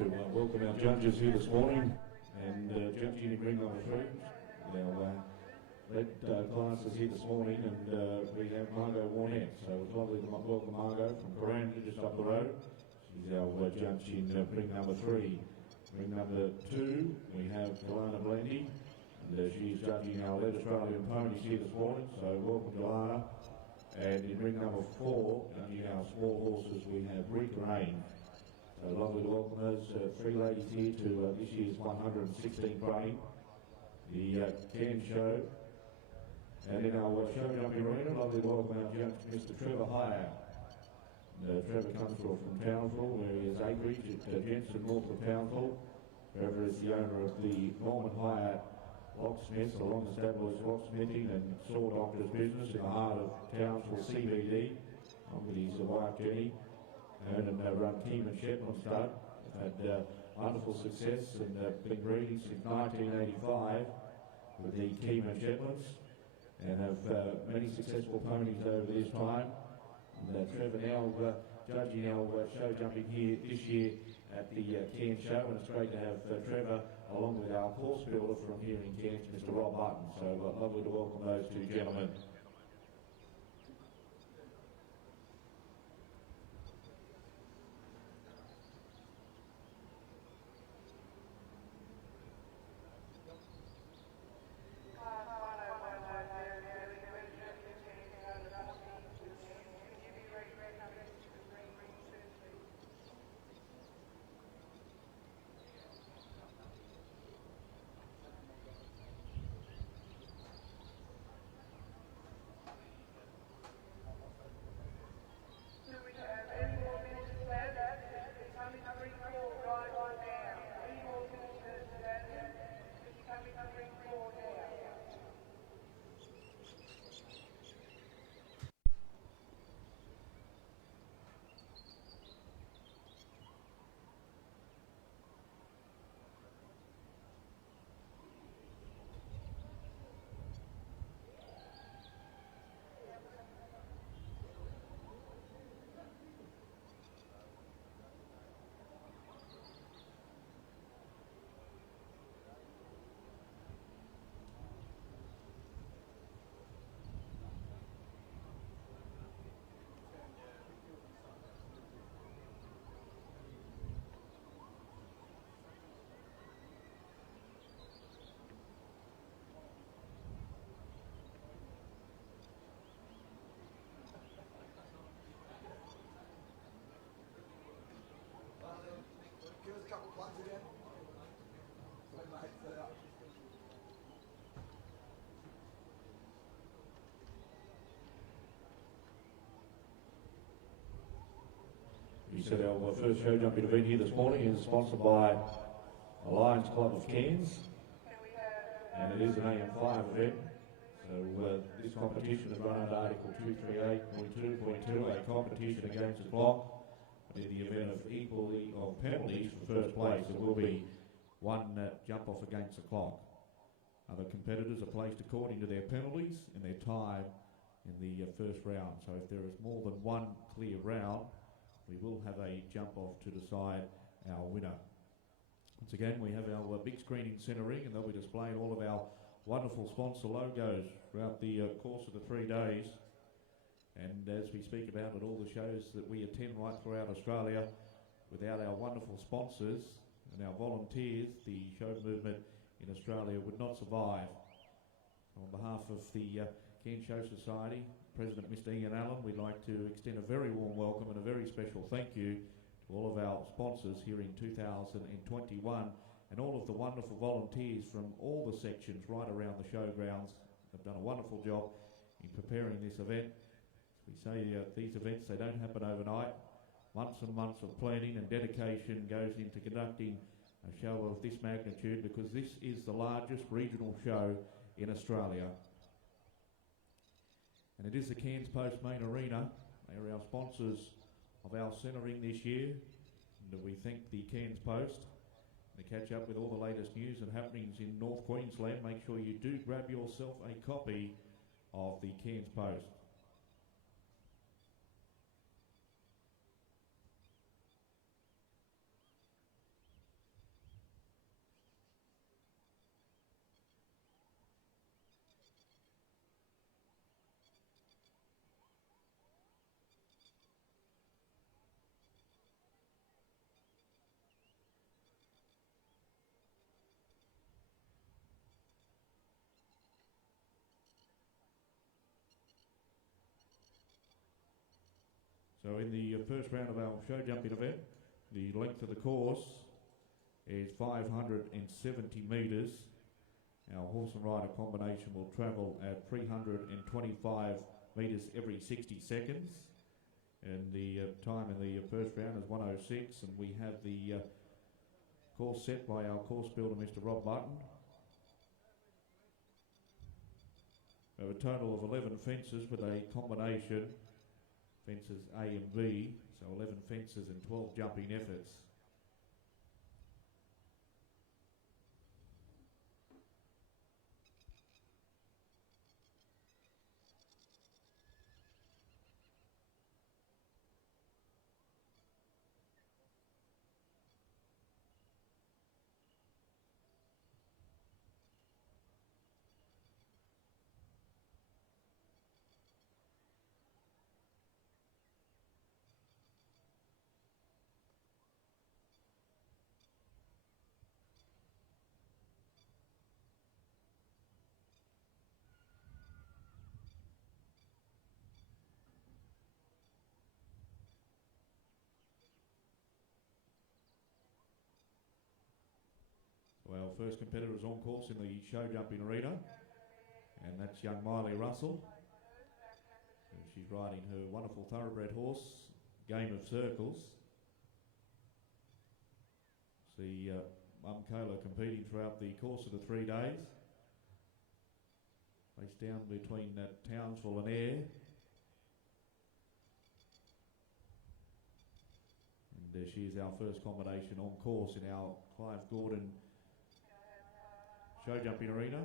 to welcome our judges here this morning, and judging in ring number 3. Our red classes here this morning, and we have Margot Warnett. So it's lovely to welcome Margot from Coranda, just up the road. She's our judge in ring number 3. Ring number 2, we have Delana Blendy, and she's judging our Led Australian ponies here this morning. So welcome, Delana. And in ring number 4, judging our small horses, we have Rita Rain. So lovely to welcome those 3 ladies here to this year's 116th running, the Cairns Show. And in our show jumping arena, lovely to welcome our judge, Mr. Trevor Hire. Trevor comes from Townsville, where he has acreage at Jensen, north of Townsville. Trevor is the owner of the Norman Hire Locksmiths, a long-established locksmithing and saw doctor's business in the heart of Townsville CBD, with his wife Jenny. And run Keeman Shetland stud. Had wonderful success and been breeding since 1985 with the Keeman Shetlands, and have many successful ponies over this time. And Trevor now judging our show jumping here this year at the Cairns Show, and it's great to have Trevor along with our course builder from here in Cairns, Mr. Rob Hutton. So lovely to welcome those 2 gentlemen. We said our first show jumping event here this morning is sponsored by Lions Club of Cairns, and it is an AM5 event. So this competition is run under Article 238.2.2, a competition against the clock. In the event of equally of penalties for first place, there will be one jump off against the clock. Other competitors are placed according to their penalties and their time in the first round. So if there is more than one clear round, we will have a jump off to decide our winner. Once again, we have our big screening centre ring, and they'll be displaying all of our wonderful sponsor logos throughout the course of the 3 days. And as we speak about at all the shows that we attend right throughout Australia, without our wonderful sponsors and our volunteers, the show movement in Australia would not survive. On behalf of the Cairns Show Society, President Mr. Ian Allen, we'd like to extend a very warm welcome and a very special thank you to all of our sponsors here in 2021, and all of the wonderful volunteers from all the sections right around the showgrounds have done a wonderful job in preparing this event. We say these events, they don't happen overnight. Months and months of planning and dedication goes into conducting a show of this magnitude, because this is the largest regional show in Australia. And it is the Cairns Post Main Arena. They are our sponsors of our centering this year, and we thank the Cairns Post. To catch up with all the latest news and happenings in North Queensland, make sure you do grab yourself a copy of the Cairns Post. So in the first round of our show jumping event, the length of the course is 570 metres. Our horse and rider combination will travel at 325 metres every 60 seconds. And the time in the first round is 1:06, and we have the course set by our course builder, Mr. Rob Button. We have a total of 11 fences with a combination, fences A and B, so 11 fences and 12 jumping efforts. So our first competitor is on course in the show jumping arena, and that's young Miley Russell. And she's riding her wonderful thoroughbred horse, Game of Circles. See Mum Cola competing throughout the course of the 3 days. Placed down between Townsville and Ayr. And she is our first combination on course in our Clive Gordon show jumping arena.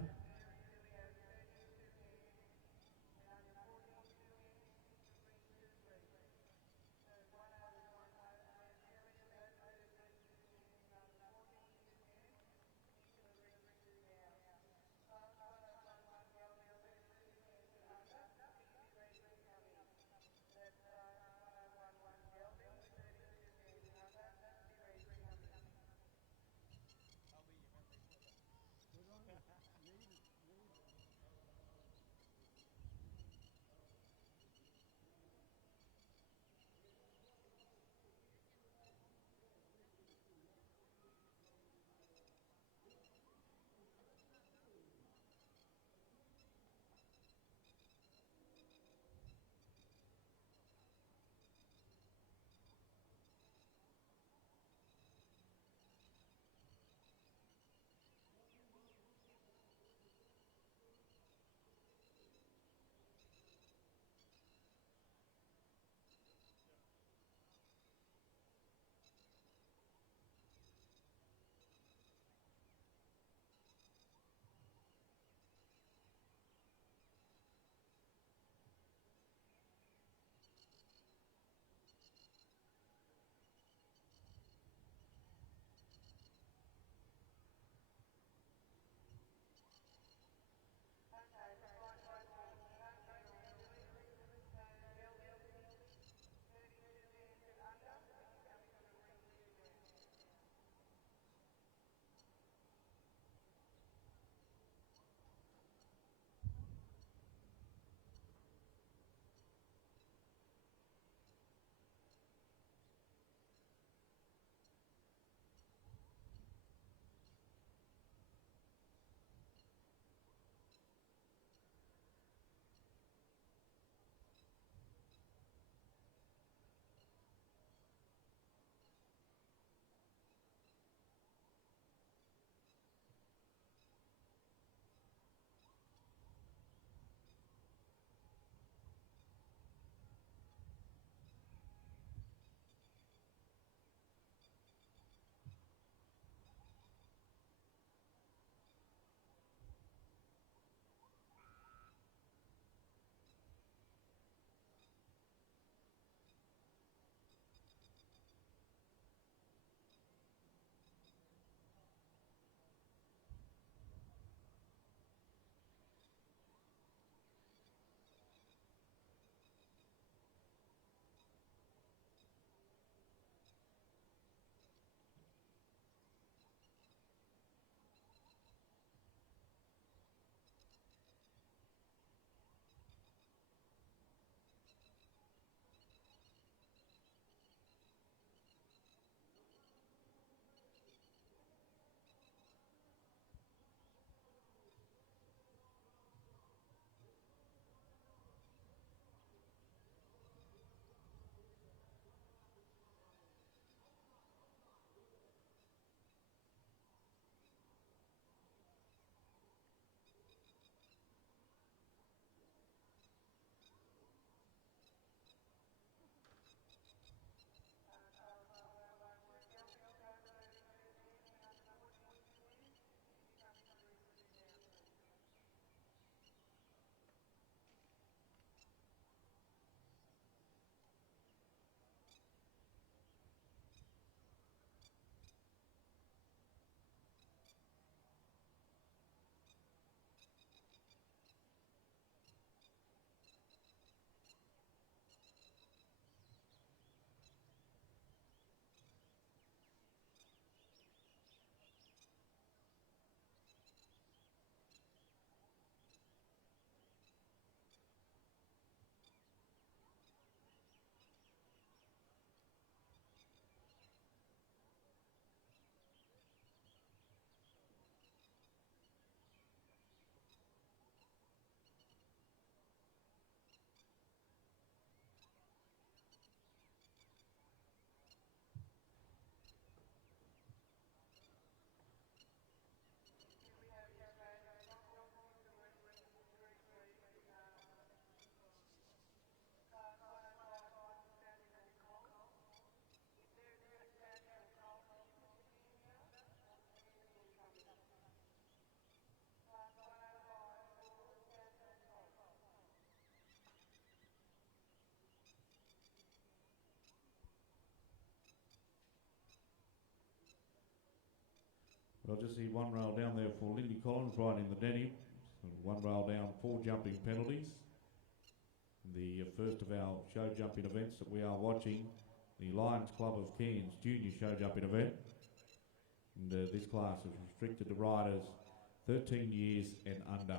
But I just see one rail down there for Lindy Collins riding the Denny. So one rail down, 4 jumping penalties. The first of our show jumping events that we are watching, the Lions Club of Cairns Junior Show Jumping event. And this class is restricted to riders 13 years and under.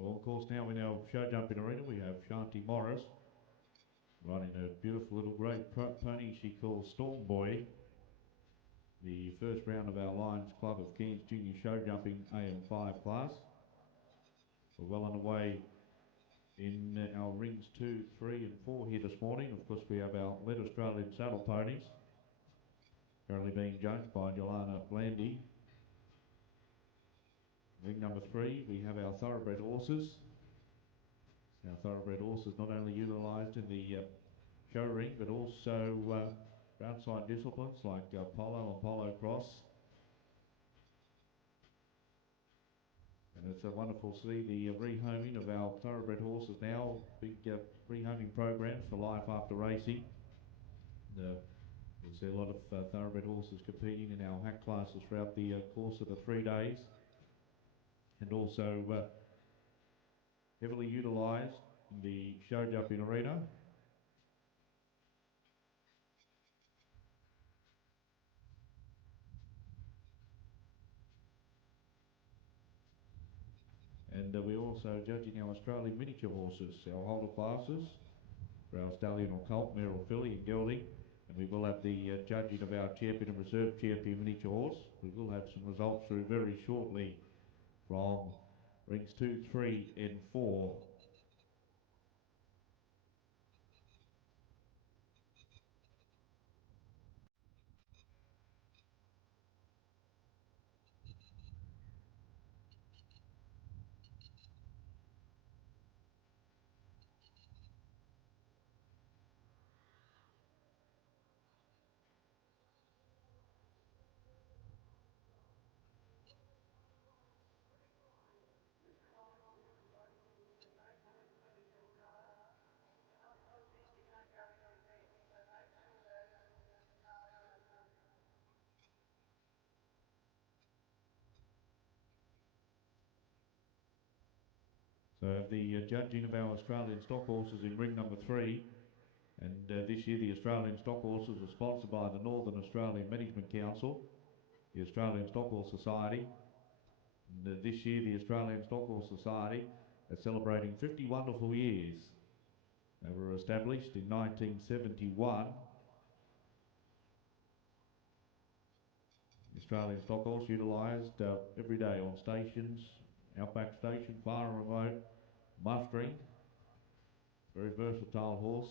Well, of course, now in our show jumping arena, we have Shanti Morris riding a beautiful little grey pony she calls Storm Boy. The first round of our Lions Club of Cairns Junior Show Jumping AM5 class. We're well on the way in our rings 2, 3 and 4 here this morning. Of course, we have our Led Australian saddle ponies. currently being judged by Yolana Blandy. Ring number 3, we have our thoroughbred horses. Our thoroughbred horses not only utilised in the show ring, but also outside disciplines like polo and polo cross. And it's wonderful to see the rehoming of our thoroughbred horses now, big rehoming programs for life after racing. You'll see a lot of thoroughbred horses competing in our hack classes throughout the course of the 3 days, and also heavily utilised in the show jumping arena. And we're also judging our Australian miniature horses, our holder classes, for our stallion or colt, mare or filly and gelding. And we will have the judging of our champion and reserve champion miniature horse. We will have some results through very shortly from rings 2, 3 and 4. So the judging of our Australian stock horses in ring number 3, and this year the Australian stock horses are sponsored by the Northern Australian Management Council, the Australian Stock Horse Society, and this year the Australian Stock Horse Society is celebrating 50 wonderful years. They were established in 1971. The Australian stock horse utilised every day on stations, outback station, far and remote, mustering. Very versatile horse.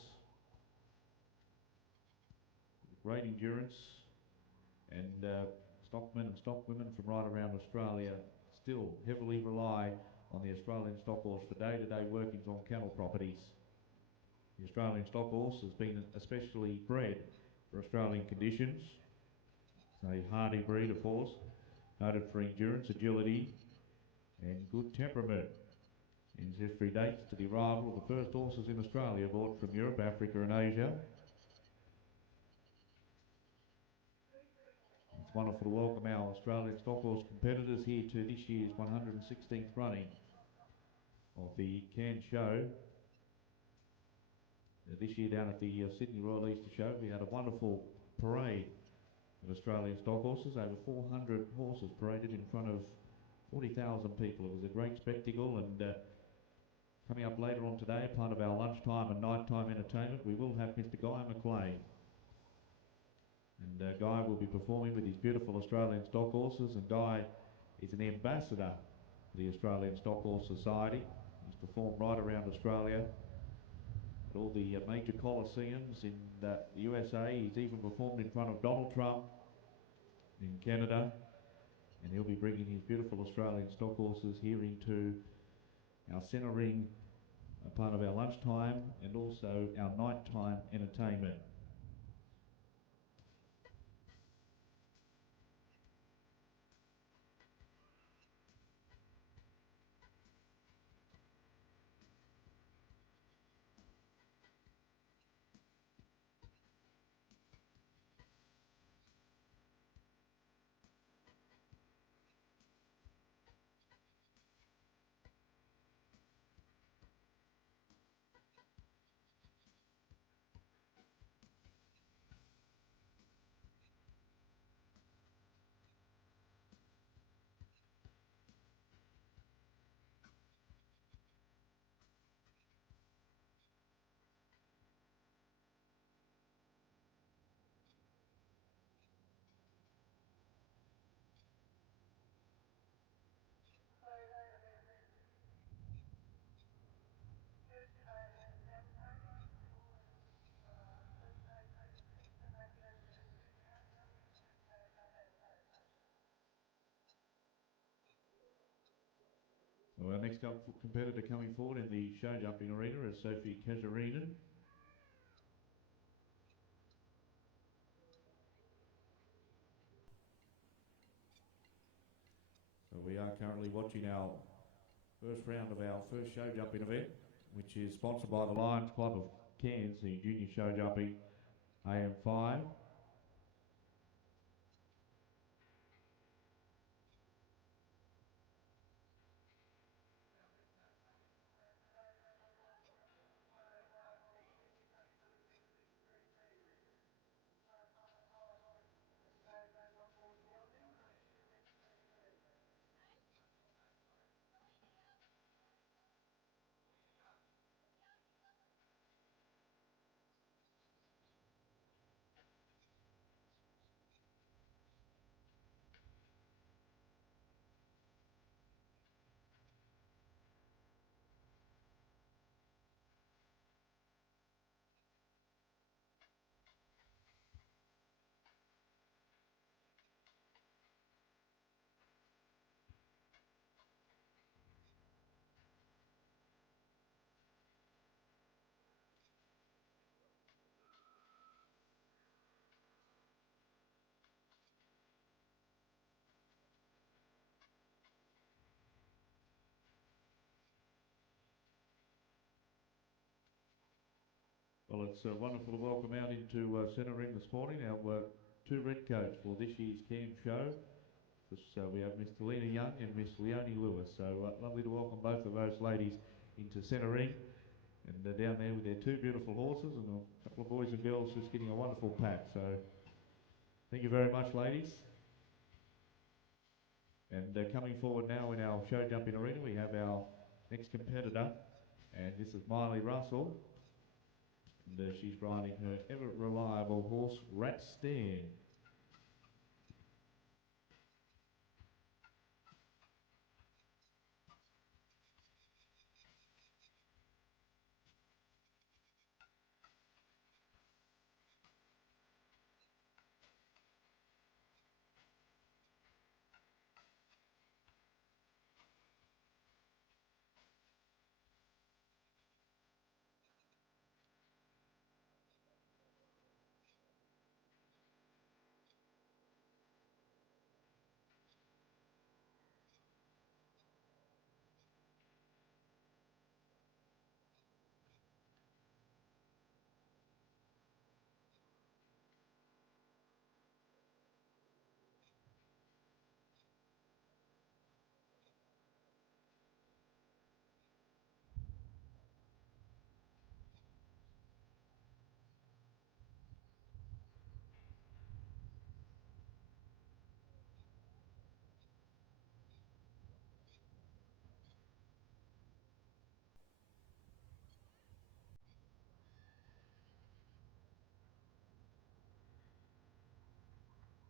Great endurance, and stockmen and stockwomen from right around Australia still heavily rely on the Australian stock horse for day-to-day workings on cattle properties. The Australian stock horse has been especially bred for Australian conditions. It's a hardy breed of horse, noted for endurance, agility and good temperament. In history dates to the arrival of the first horses in Australia brought from Europe, Africa and Asia. It's wonderful to welcome our Australian stock horse competitors here to this year's 116th running of the Cairns Show. This year down at the Sydney Royal Easter Show, we had a wonderful parade of Australian stock horses. Over 400 horses paraded in front of 40,000 people. It was a great spectacle, and coming up later on today, part of our lunchtime and nighttime entertainment, we will have Mr. Guy McLean. And Guy will be performing with his beautiful Australian stock horses, and Guy is an ambassador for the Australian Stock Horse Society. He's performed right around Australia at all the major coliseums in the USA. He's even performed in front of Donald Trump in Canada, and he'll be bringing his beautiful Australian stock horses here into our centre ring, a part of our lunchtime and also our nighttime entertainment. next competitor coming forward in the show jumping arena is Sophie Kazarinen. So we are currently watching our first round of our first show jumping event, which is sponsored by the Lions Club of Cairns, the junior show jumping AM5. Well, it's wonderful to welcome out into centre ring this morning our two redcoats for this year's Cairns show. We have Miss Lena Young and Miss Leonie Lewis. So lovely to welcome both of those ladies into centre ring. And down there with their two beautiful horses and a couple of boys and girls just getting a wonderful pat. So thank you very much, ladies. And coming forward now in our show jumping arena, we have our next competitor. And this is Miley Russell. And she's riding her ever reliable horse, Rat Stan.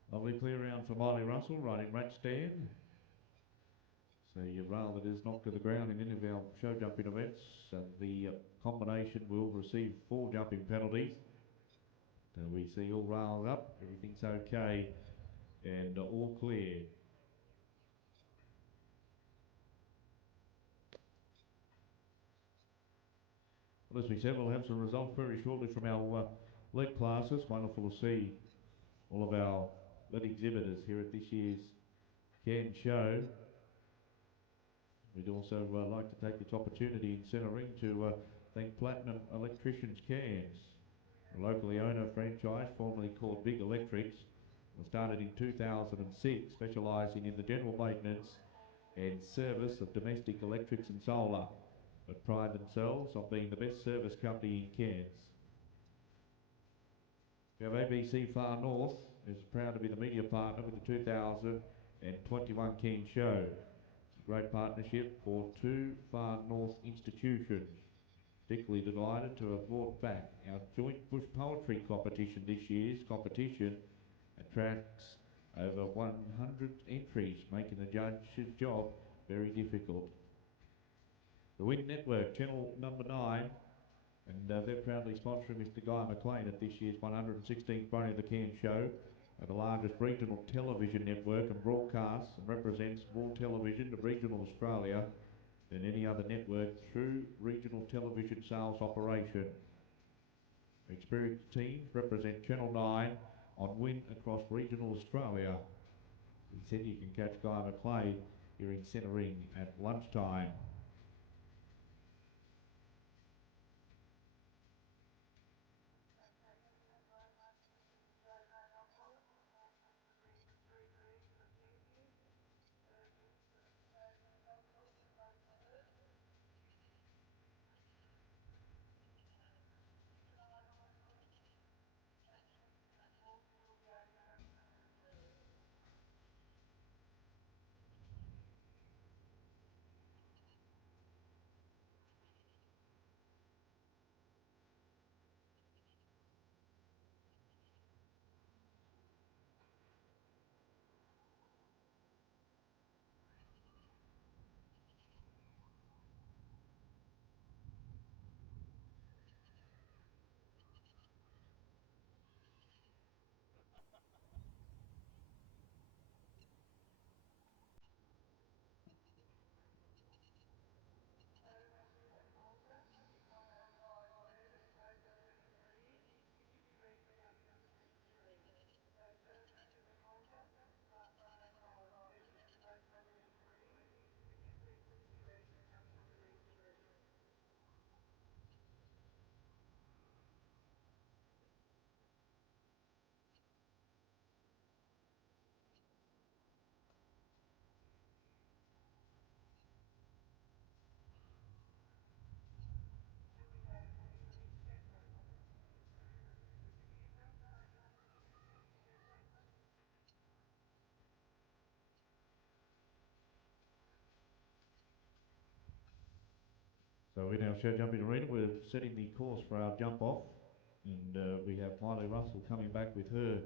Lovely clear round for Miley Russell, riding Rat Stan. So your rail that is knocked to the ground in any of our show jumping events, the combination will receive 4 jumping penalties. So we see all rails up, everything's okay, and all clear. Well, as we said, we'll have some results very shortly from our lead classes. Wonderful to see all of our lead exhibitors here at this year's Cairns show. We'd also like to take this opportunity in centre ring to thank Platinum Electricians Cairns, a locally owned franchise formerly called Big Electrics. It was started in 2006, specialising in the general maintenance and service of domestic electrics and solar, but pride themselves on being the best service company in Cairns. We have ABC Far North, who's proud to be the media partner with the 2021 Cairns show. Great partnership for 2 Far North institutions. Particularly delighted to have brought back our joint bush poetry competition. This year's competition attracts over 100 entries, making the judge's job very difficult. The Wind Network, channel number 9, and they're proudly sponsoring Mr. Guy McLean at this year's 116th running of the Cairns show, the largest regional television network and broadcasts and represents more television to regional Australia than any other network through regional television sales operation. Experienced teams represent Channel 9 on Win across regional Australia. He said you can catch Guy McClay here in Centre Ring at lunchtime. So in our show jumping arena, we're setting the course for our jump off, and we have Miley Russell coming back with her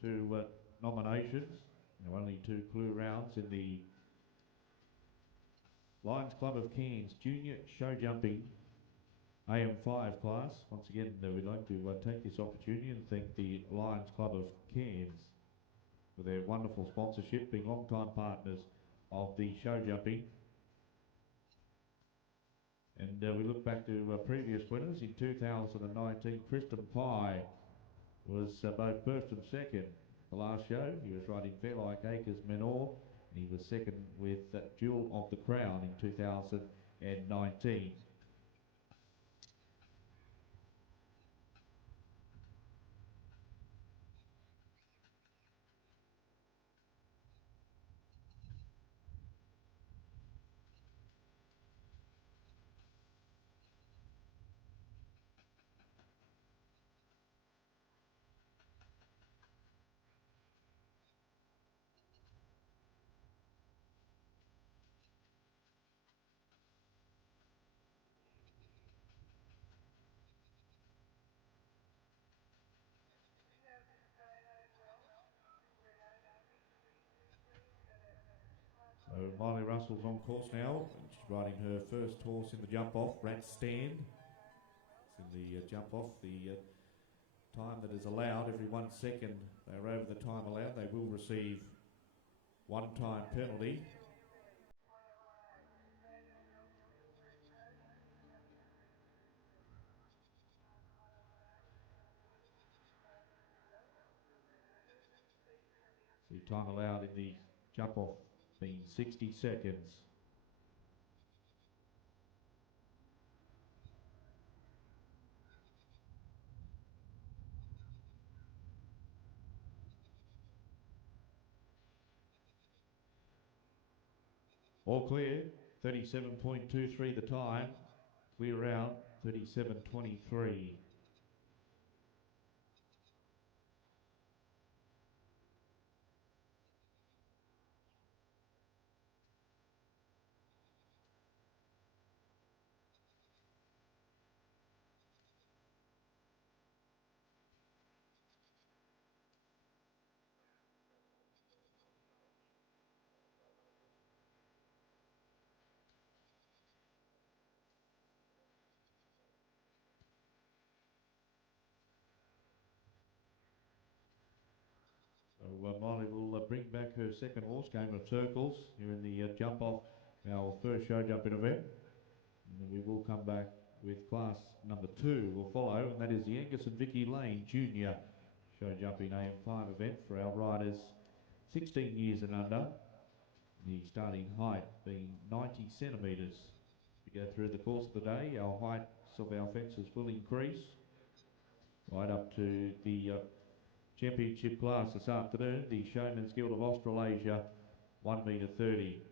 two nominations. Now only 2 clue rounds in the Lions Club of Cairns Junior Show Jumping AM5 class. Once again, we'd like to take this opportunity and thank the Lions Club of Cairns for their wonderful sponsorship, being long-time partners of the show jumping. And we look back to previous winners. In 2019, Kristen Pye was both first and second. The last show, he was riding Fairlike Acres Menor, and he was second with Jewel of the Crown in 2019. So Miley Russell's on course now. She's riding her first horse in the jump off, Rat Stand. It's in the jump off. The time that is allowed, every 1 second they're over the time allowed, they will receive 1 time penalty. The time allowed in the jump off being 60 seconds. All clear, 37.23 the time. Clear out, 37.23. So Miley will bring back her second horse, Game of Circles, here in the jump off our first show jumping event. And then we will come back with class number 2 will follow, and that is the Angus and Vicky Lane Junior show jumping AM5 event for our riders 16 years and under. The starting height being 90 centimetres. We go through the course of the day, our heights of our fences will increase right up to the championship class this afternoon, the Showman's Guild of Australasia, 1 metre 30.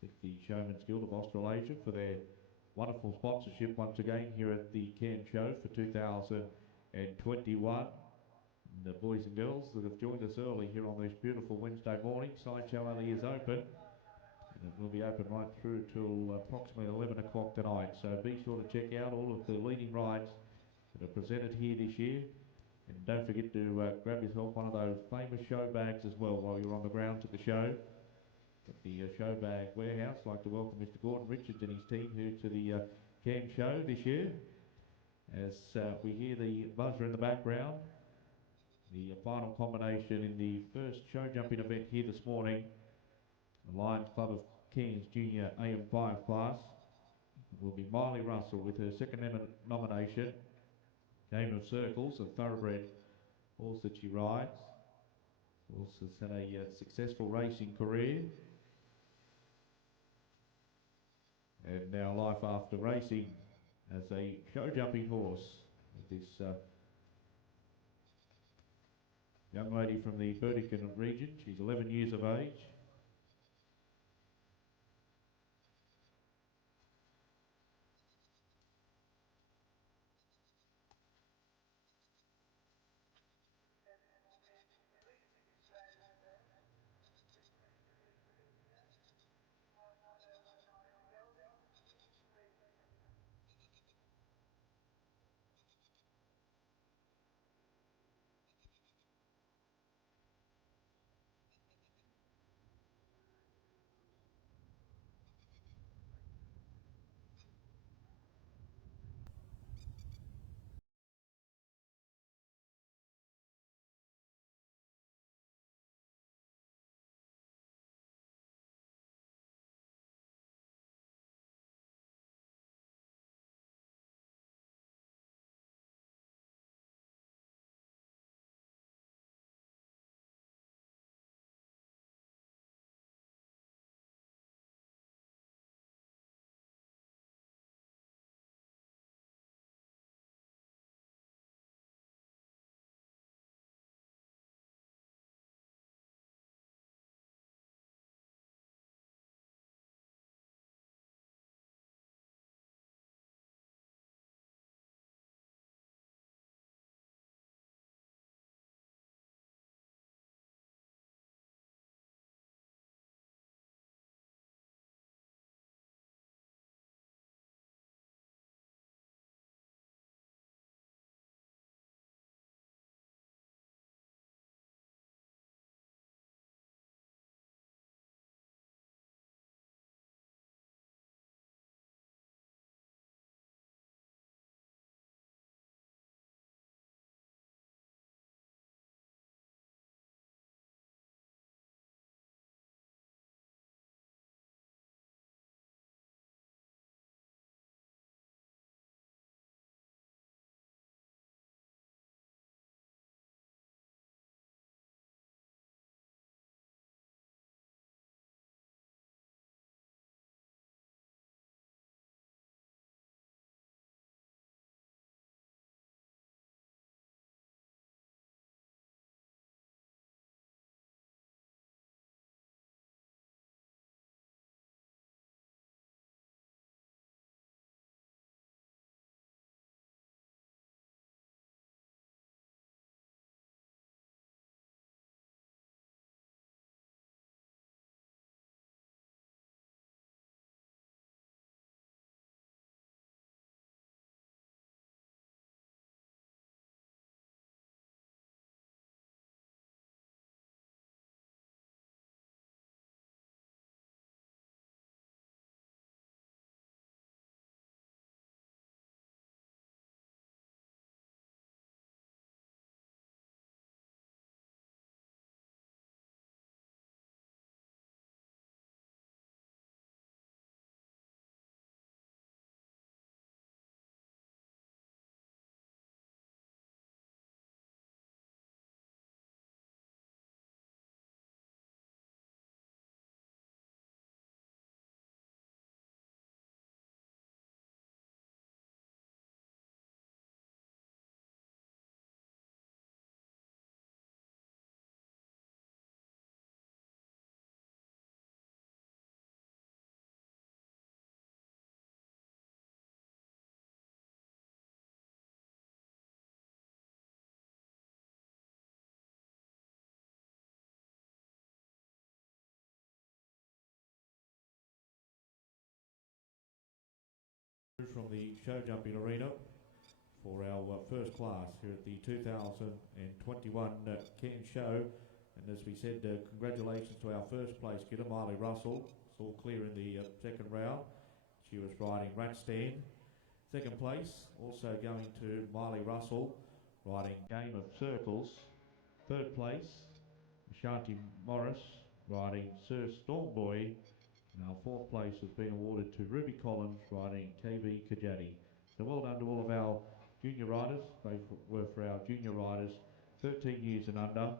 Thank the Showman's Guild of Australasia for their wonderful sponsorship once again here at the Cairns Show for 2021. And the boys and girls that have joined us early here on this beautiful Wednesday morning, Sideshow Alley is open. And it will be open right through till approximately 11 o'clock tonight. So be sure to check out all of the leading rides that are presented here this year. And don't forget to grab yourself one of those famous show bags as well while you're on the grounds at the show. At the show bag warehouse, I'd like to welcome Mr. Gordon Richards and his team here to the Cairns Show this year. As we hear the buzzer in the background, the final combination in the first show jumping event here this morning, the Lions Club of Cairns Junior AM5 class, will be Miley Russell with her second nomination. Game of Circles, a thoroughbred horse that she rides. Horse has had a successful racing career. And now life after racing as a show jumping horse with this young lady from the Burdekin region. She's 11 years of age. from the show jumping arena for our first class here at the 2021 Cairns Show. And as we said, congratulations to our first place getter, Miley Russell. It's all clear in the second round. She was riding Rat Stand. Second place, also going to Miley Russell, riding Game of Circles. Third place, Ashanti Morris, riding Sir Stormboy. And our fourth place has been awarded to Ruby Collins, riding KB Kajati. So well done to all of our junior riders. They were for our junior riders 13 years and under.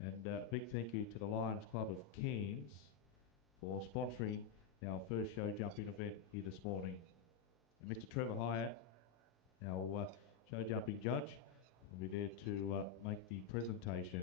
And big thank you to the Lions Club of Cairns for sponsoring our first show jumping event here this morning. And Mr. Trevor Hyatt, our show jumping judge, will be there to make the presentation.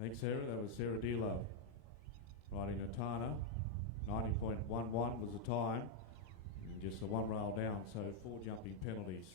Thanks, Sarah. That was Sarah Dearlove riding Atana. 90.11 was the time. And just the one rail down, so 4 jumping penalties.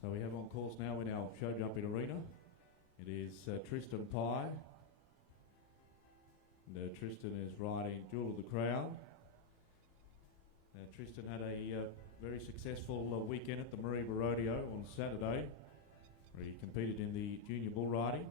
So we have on course now in our show jumping arena. It is Tristan Pye. And, Tristan is riding Jewel of the Crown. Tristan had a very successful weekend at the Mareeba Rodeo on Saturday, where he competed in the junior bull riding.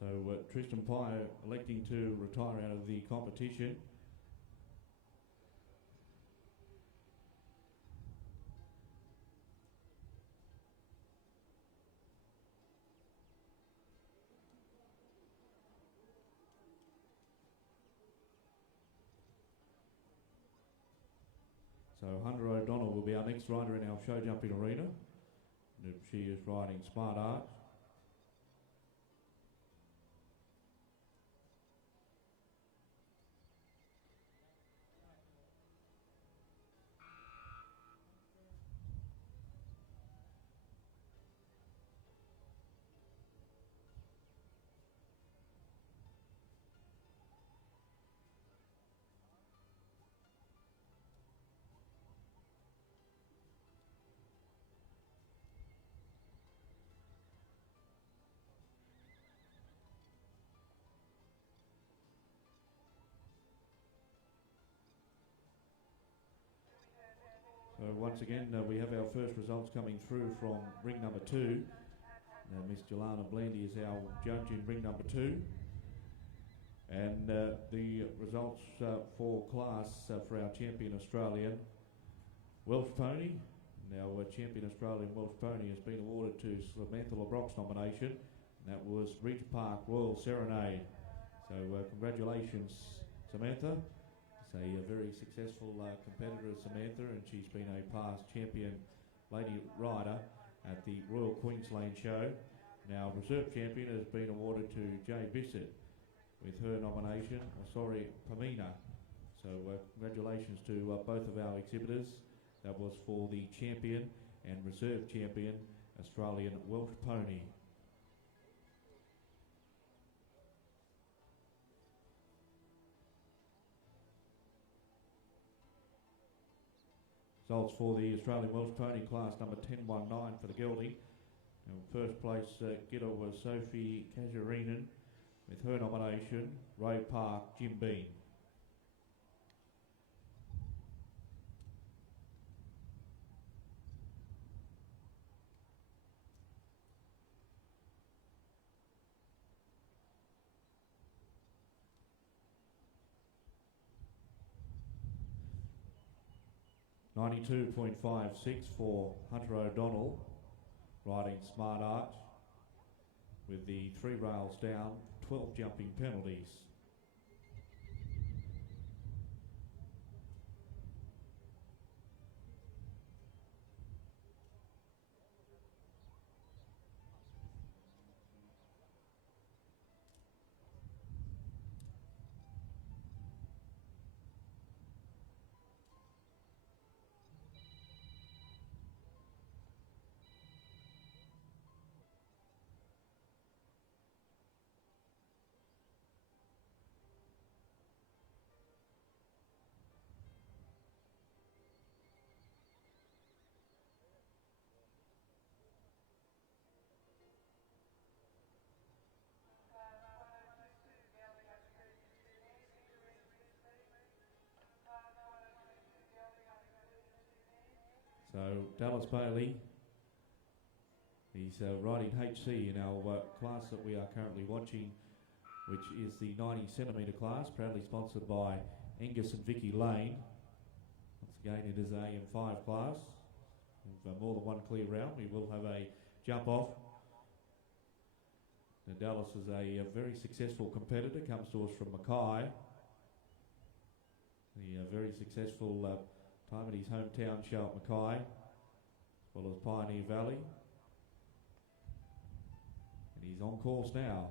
So Tristan Pye electing to retire out of the competition. So Hunter O'Donnell will be our next rider in our show jumping arena. And she is riding Smart Art. So once again, we have our first results coming through from ring number 2. Miss Jelana Blandy is our judge in ring number 2. And the results for class for our champion Australian Welsh Pony. Now champion Australian Welsh Pony has been awarded to Samantha LeBrock's nomination. And that was Ridge Park Royal Serenade. So congratulations, Samantha. It's a very successful competitor, Samantha, and she's been a past champion lady rider at the Royal Queensland Show. Now, reserve champion has been awarded to Jay Bissett with her nomination, Pamina. So congratulations to both of our exhibitors. That was for the champion and reserve champion Australian Welsh Pony. Results for the Australian Welsh Pony class number 1019 for the gelding. And first place getter was Sophie Kazarinen with her nomination, Ray Park, Jim Bean. 92.56 for Hunter O'Donnell, riding Smart Arch, with the 3 rails down, 12 jumping penalties. So Dallas Bailey, he's riding HC in our class that we are currently watching, which is the 90 centimetre class, proudly sponsored by Angus and Vicky Lane. Once again, it is an AM5 class. With more than one clear round, we will have a jump off. Now Dallas is a very successful competitor, comes to us from Mackay. The very successful time at his hometown show at Mackay, as well as Pioneer Valley. And he's on course now.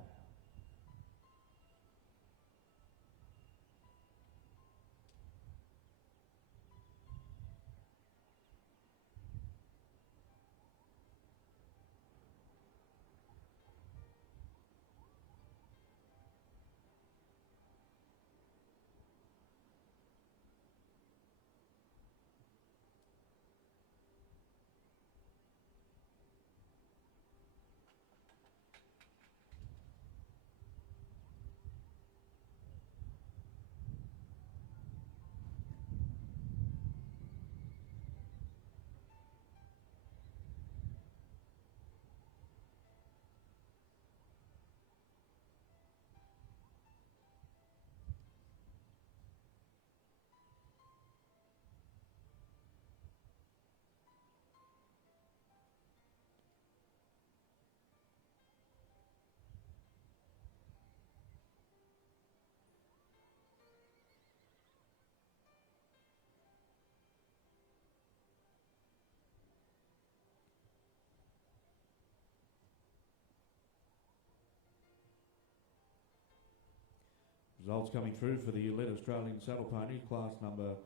Results coming through for the Elite Australian Saddle Pony, class number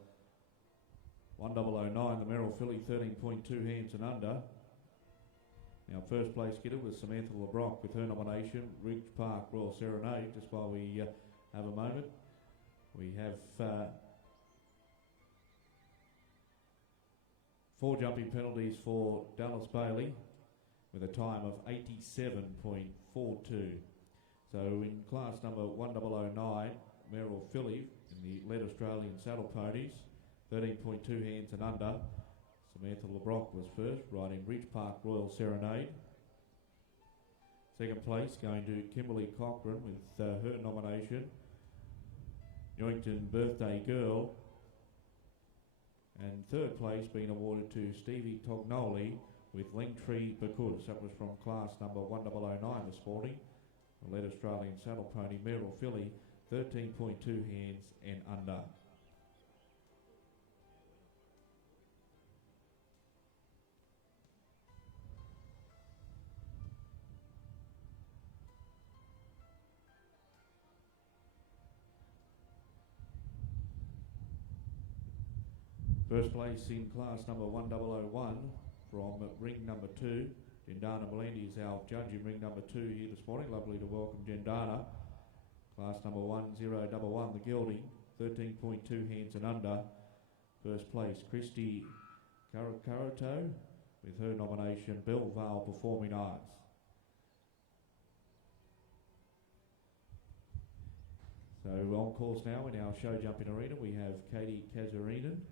1009, the Merrill Filly, 13.2 hands and under. Our first place getter was Samantha LeBrock with her nomination, Ridge Park Royal Serenade. Just while we have a moment, we have 4 jumping penalties for Dallas Bailey with a time of 87.42. So in class number 1009, Merrill Filly in the Lead Australian Saddle Ponies, 13.2 hands and under. Samantha LeBrock was first, riding Ridge Park Royal Serenade. Second place going to Kimberly Cochran with her nomination, Newington Birthday Girl. And third place being awarded to Stevie Tognoli with Lingtree Bacchus. That was from class number 1009 this morning. The Lead Australian Saddle Pony, Merrill Filly, 13.2 hands and under. First place in class number 1001 from ring number 2. Jendana Melendi is our judge in ring number 2 here this morning. Lovely to welcome Jendana. Class number 1011, the Gelding, 13.2 hands and under. First place, Christy Caracaroto with her nomination, Bellevale Performing Arts. So on course now in our show jumping arena, we have Katie Kazarinen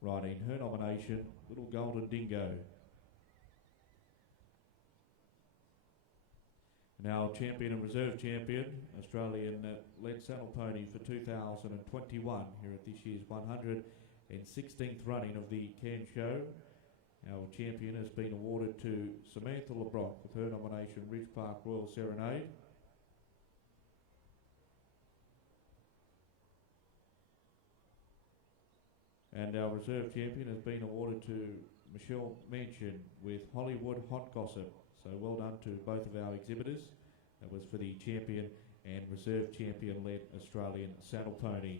riding her nomination, Little Golden Dingo. Now champion and reserve champion, Australian led saddle pony for 2021 here at this year's 100 and 16th running of the Cairns Show. Our champion has been awarded to Samantha LeBrock with her nomination Ridge Park Royal Serenade. And our reserve champion has been awarded to Michelle Mansion with Hollywood Hot Gossip. So well done to both of our exhibitors. That was for the champion and reserve champion-led Australian saddle pony.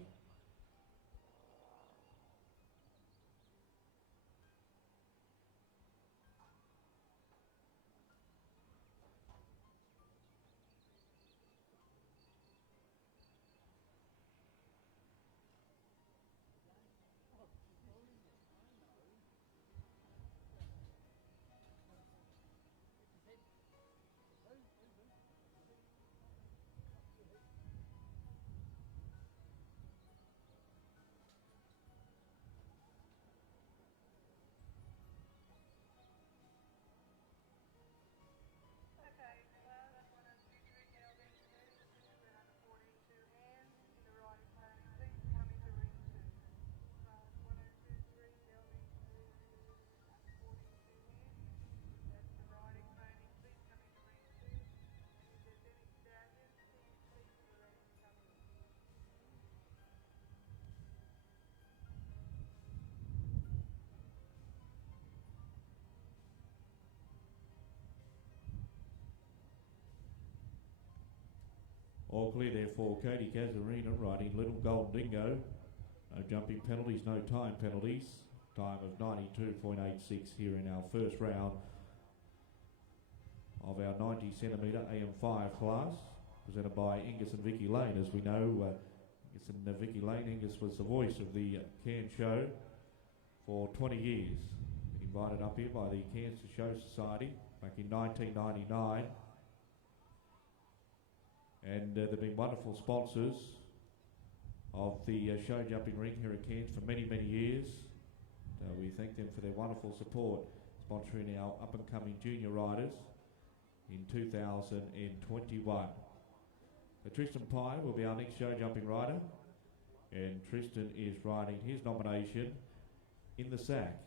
All clear there for Katie Casuarina riding Little Golden Dingo. No jumping penalties, no time penalties. Time of 92.86 here in our first round of our 90 centimetre AM5 class, presented by Angus and Vicky Lane. As we know, Angus and Vicky Lane, Angus was the voice of the Cairns Show for 20 years. Invited up here by the Cairns Show Society back in 1999. And they've been wonderful sponsors of the show jumping ring here at Cairns for many, many years. We thank them for their wonderful support, sponsoring our up-and-coming junior riders in 2021. Tristan Pye will be our next show jumping rider, and Tristan is riding his nomination In the Sack.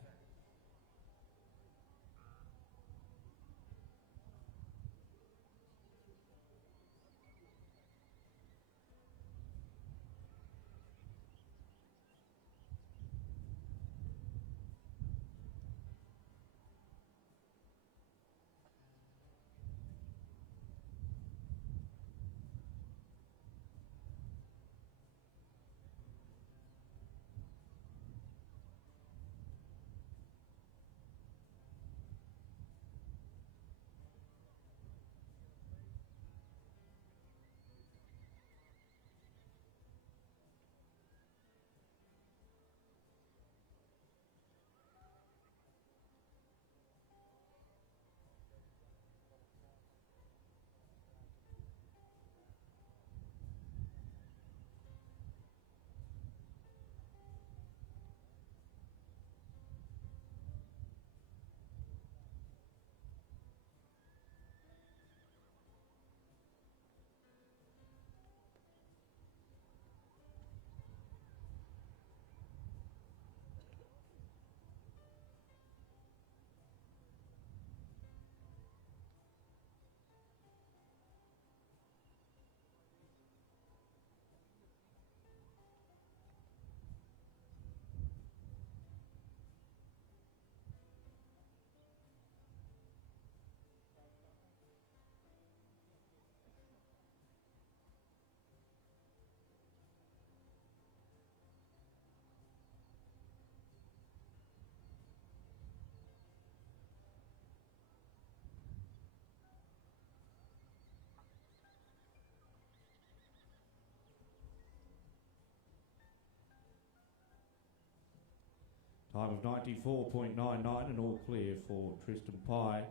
Time of 94.99 and all clear for Tristan Pye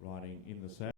riding In the Sack.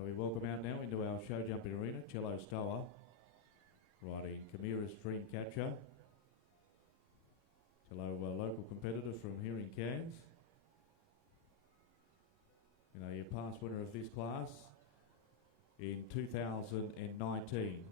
So we welcome out now into our show jumping arena, Cello Stower, riding Chimera's Dreamcatcher. Cello, local competitor from here in Cairns. You know, your past winner of this class in 2019.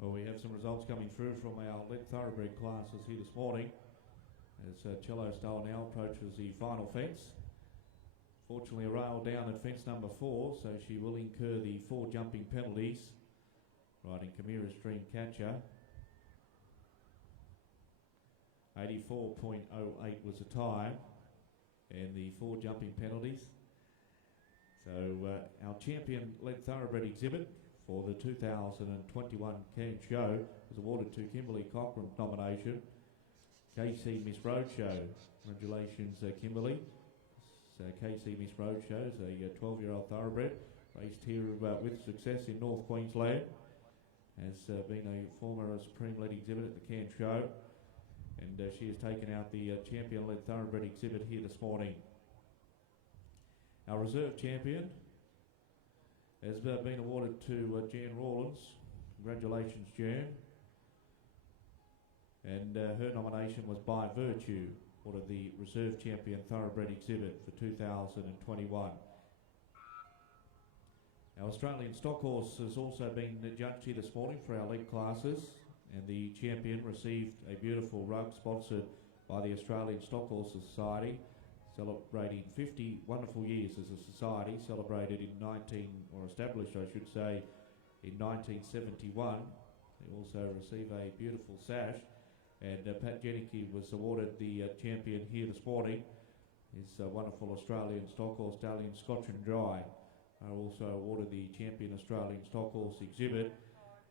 Well, we have some results coming through from our lead thoroughbred classes here this morning as Cello Stower now approaches the final fence. Fortunately, a rail down at fence number 4, so she will incur the 4 jumping penalties. Riding Chimera's Dreamcatcher. 84.08 was the time, and the 4 jumping penalties. So our champion lead thoroughbred exhibit for the 2021 Cairns Show was awarded to Kimberly Cochran nomination. KC Miss Roadshow. Congratulations, Kimberly. So KC Miss Roadshow is a 12-year-old thoroughbred, raced here with success in North Queensland. Has been a former Supreme Lead exhibit at the Cairns Show, and she has taken out the champion lead thoroughbred exhibit here this morning. Our reserve champion has been awarded to Jan Rawlins. Congratulations, Jan. And her nomination was By Virtue, awarded the reserve champion thoroughbred exhibit for 2021. Our Australian stock horse has also been judged here this morning for our league classes, and the champion received a beautiful rug sponsored by the Australian Stock Horse Society, celebrating 50 wonderful years as a society, celebrated in established I should say, in 1971. They also receive a beautiful sash, and Pat Jenneke was awarded the champion here this morning. His wonderful Australian stock horse stallion Scotch and Dry are also awarded the champion Australian stock horse exhibit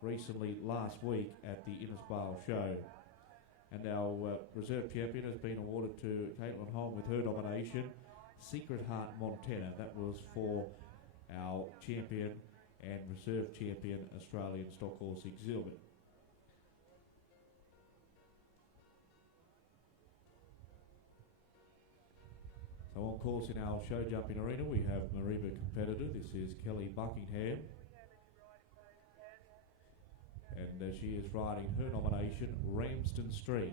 recently last week at the Innisfail Show. And our reserve champion has been awarded to Caitlin Holm with her nomination, Secret Heart Montana. That was for our champion and reserve champion Australian stock horse exhibit. So on course in our show jumping arena we have Mareeba competitor. This is Kelly Buckingham. And she is riding her nomination, Ramsden Street.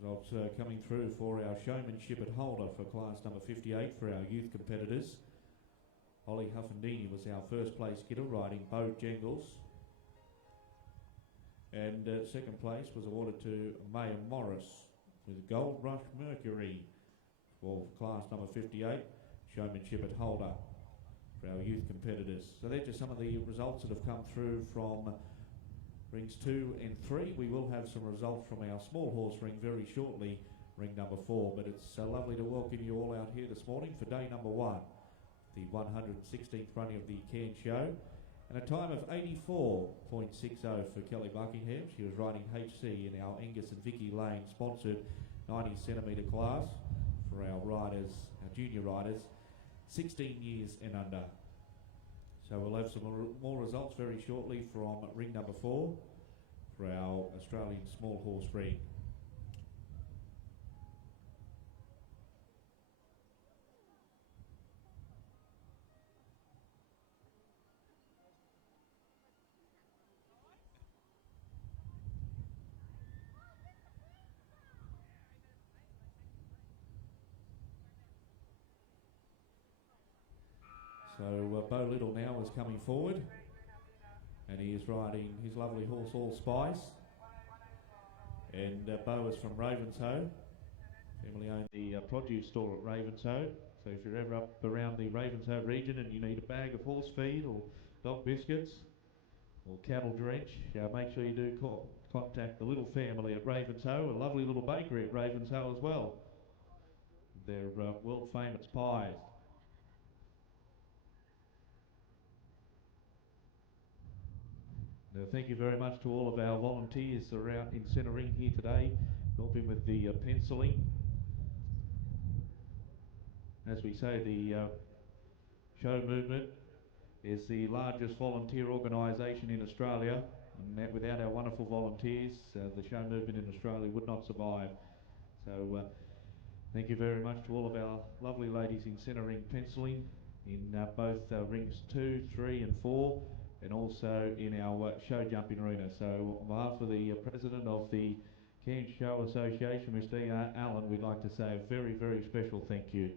Results coming through for our showmanship at Holder for class number 58 for our youth competitors. Holly Huffendini was our first place getter, riding Bojangles. And second place was awarded to Maya Morris with Gold Rush Mercury for class number 58, showmanship at Holder for our youth competitors. So they're just some of the results that have come through from rings 2 and 3. We will have some results from our small horse ring very shortly, ring number 4. But it's lovely to welcome you all out here this morning for day number 1, the 116th running of the Cairns Show. And a time of 84.60 for Kelly Buckingham. She was riding HC in our Angus and Vicky Lane sponsored 90 centimetre class for our riders, our junior riders, 16 years and under. So we'll have some more results very shortly from ring number 4 for our Australian small horse ring. So Bo Little now is coming forward, and he is riding his lovely horse All Spice. And Bo is from Ravenshoe. Family owned the produce store at Ravenshoe. So if you're ever up around the Ravenshoe region and you need a bag of horse feed or dog biscuits or cattle drench, make sure you do contact the Little family at Ravenshoe, a lovely little bakery at Ravenshoe as well. Their world famous pies. Now, thank you very much to all of our volunteers around in Centering here today, helping with the pencilling. As we say, the show movement is the largest volunteer organisation in Australia, and that without our wonderful volunteers, the show movement in Australia would not survive. So thank you very much to all of our lovely ladies in Centering penciling in both rings 2, 3 and 4, and also in our show jumping arena. So on behalf of the President of the Cairns Show Association, Mr. D.R. Allen, we'd like to say a very, very special thank you.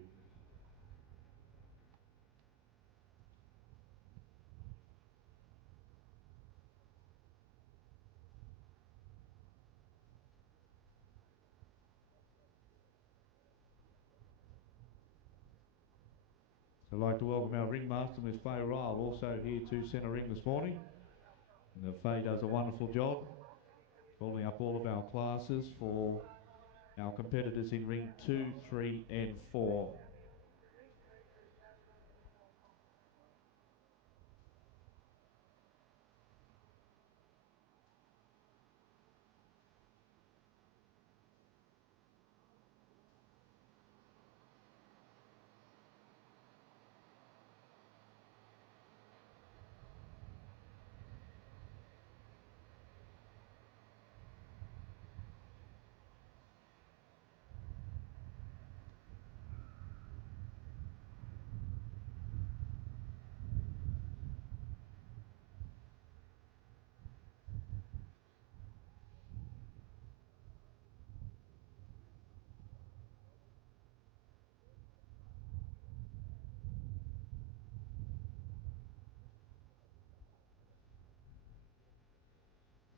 I'd like to welcome our ringmaster, Ms. Faye Ryle, also here to centre ring this morning. And Faye does a wonderful job, holding up all of our classes for our competitors in ring 2, 3 and 4.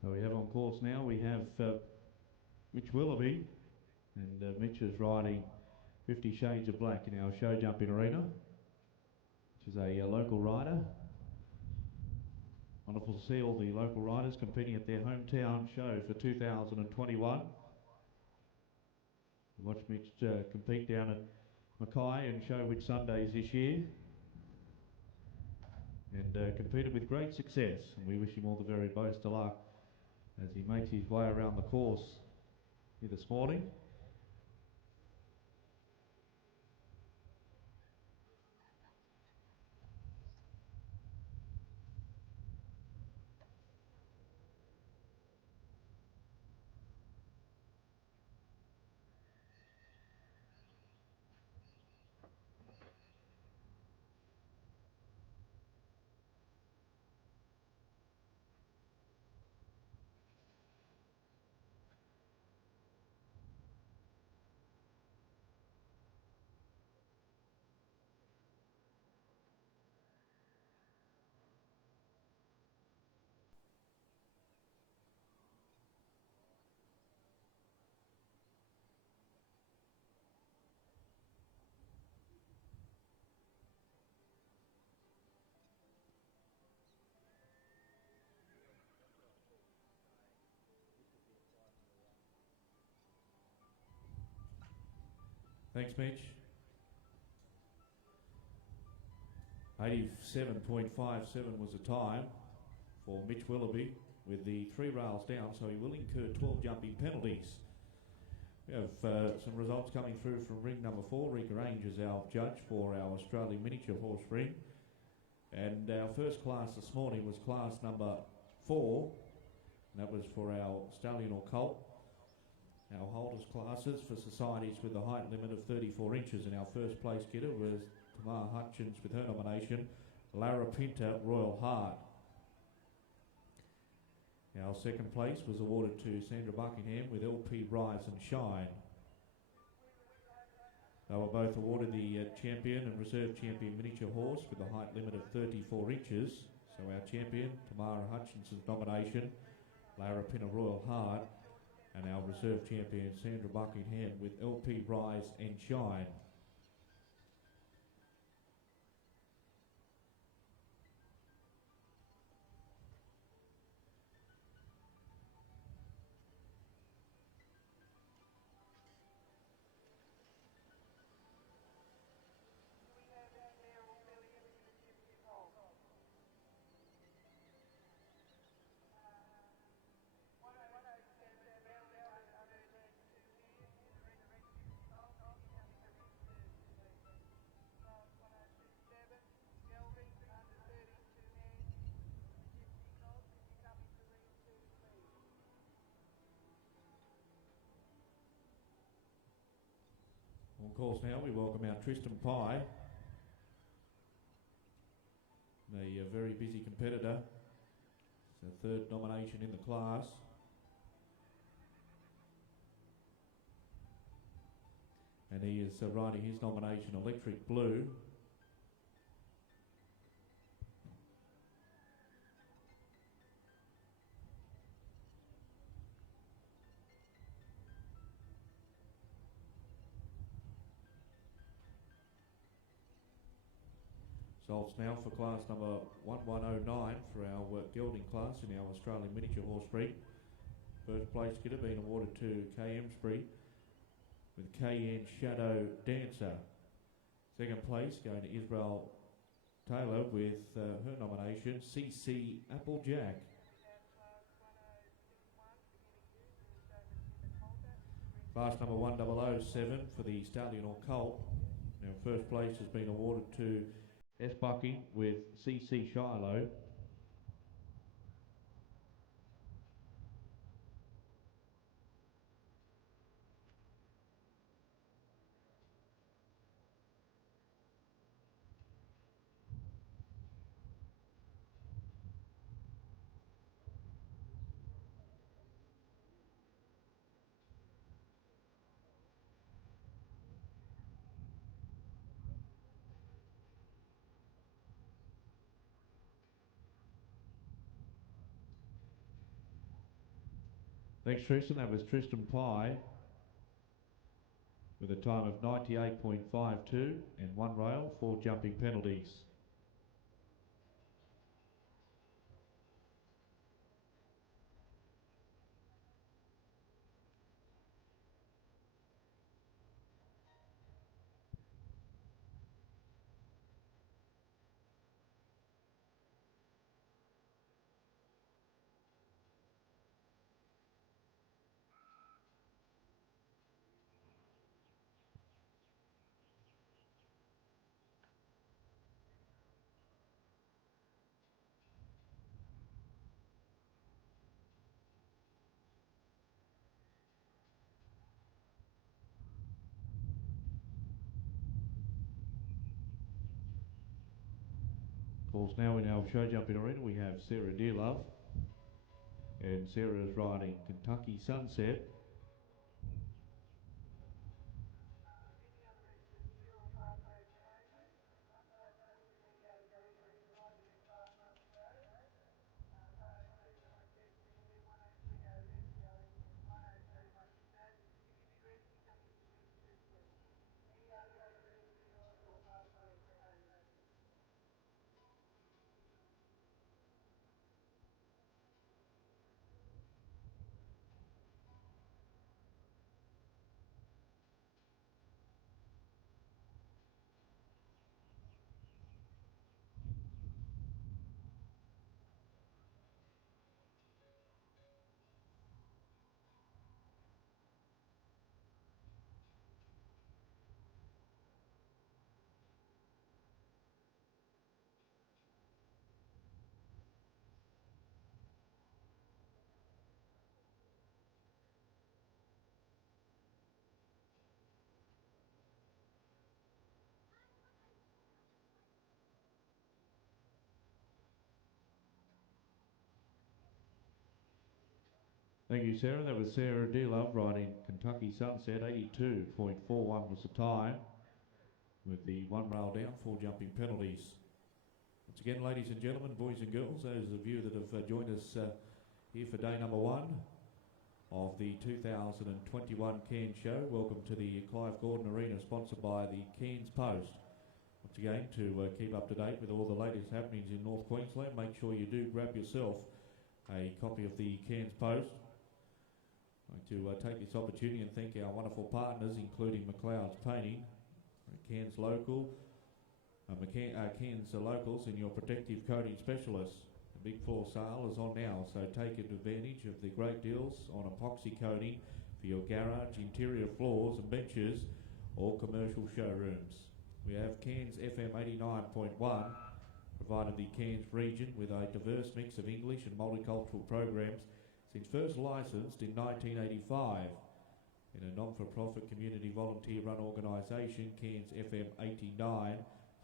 So we have on course now, we have Mitch Willoughby, and Mitch is riding 50 Shades of Black in our show jumping arena, which is a local rider. Wonderful to see all the local riders competing at their hometown show for 2021. Watch Mitch compete down at Mackay and show which Sundays this year, and competed with great success, and we wish him all the very best of luck as he makes his way around the course here this morning. Thanks, Mitch. 87.57 was the time for Mitch Willoughby with the 3 rails down, so he will incur 12 jumping penalties. We have some results coming through from ring number 4. Rika Range is our judge for our Australian miniature horse ring. And our first class this morning was class number 4. And that was for our stallion or colt. Our holders classes for societies with a height limit of 34 inches. And our first place kidder was Tamar Hutchins with her nomination, Lara Pinta Royal Heart. Our second place was awarded to Sandra Buckingham with LP Rise and Shine. They were both awarded the champion and reserve champion miniature horse with a height limit of 34 inches. So our champion, Tamara Hutchinson's nomination, Lara Pinner Royal Heart, and our reserve champion, Sandra Buckingham, with LP Rise and Shine. On course now, we welcome our Tristan Pye, a very busy competitor. It's the third nomination in the class. And he is riding his nomination, Electric Blue. Results now for class number 1109 for our gelding class in our Australian Miniature Horse Breed. First place kidder being awarded to K. Emsbury with KN Shadow Dancer. Second place going to Israel Taylor with her nomination, CC Applejack. Class number 1007 for the Stallion or Colt. Now first place has been awarded to S. Bucky with CC Shiloh. Thanks, Tristan. That was Tristan Pye with a time of 98.52 and 1 rail, 4 jumping penalties. Of course, now in our show jumping arena we have Sarah Dearlove, and Sarah is riding Kentucky Sunset. Thank you, Sarah. That was Sarah Dearlove riding Kentucky Sunset. 82.41 was the time. with the one rail down, 4 jumping penalties. Once again, ladies and gentlemen, boys and girls, those of you that have joined us here for day number 1 of the 2021 Cairns Show, welcome to the Clive Gordon Arena, sponsored by the Cairns Post. Once again, to keep up to date with all the latest happenings in North Queensland, make sure you do grab yourself a copy of the Cairns Post. I'd like to take this opportunity and thank our wonderful partners, including McLeod's Painting, Cairns Local, Cairns Locals and your protective coating specialists. The big floor sale is on now, so take advantage of the great deals on epoxy coating for your garage, interior floors and benches or commercial showrooms. We have Cairns FM 89.1, provided the Cairns region with a diverse mix of English and multicultural programs since first licensed in 1985. In a non-for-profit community volunteer-run organisation, Cairns FM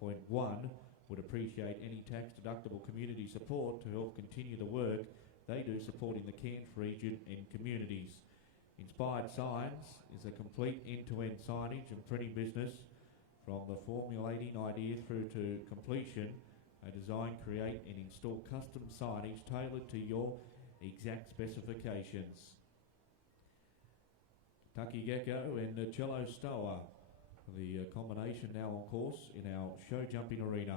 89.1 would appreciate any tax-deductible community support to help continue the work they do supporting the Cairns region and communities. Inspired Signs is a complete end-to-end signage and printing business from the formulating idea through to completion. They design, create and install custom signage tailored to your exact specifications. Kentucky Gecko and Cello Stower, the combination now on course in our show jumping arena.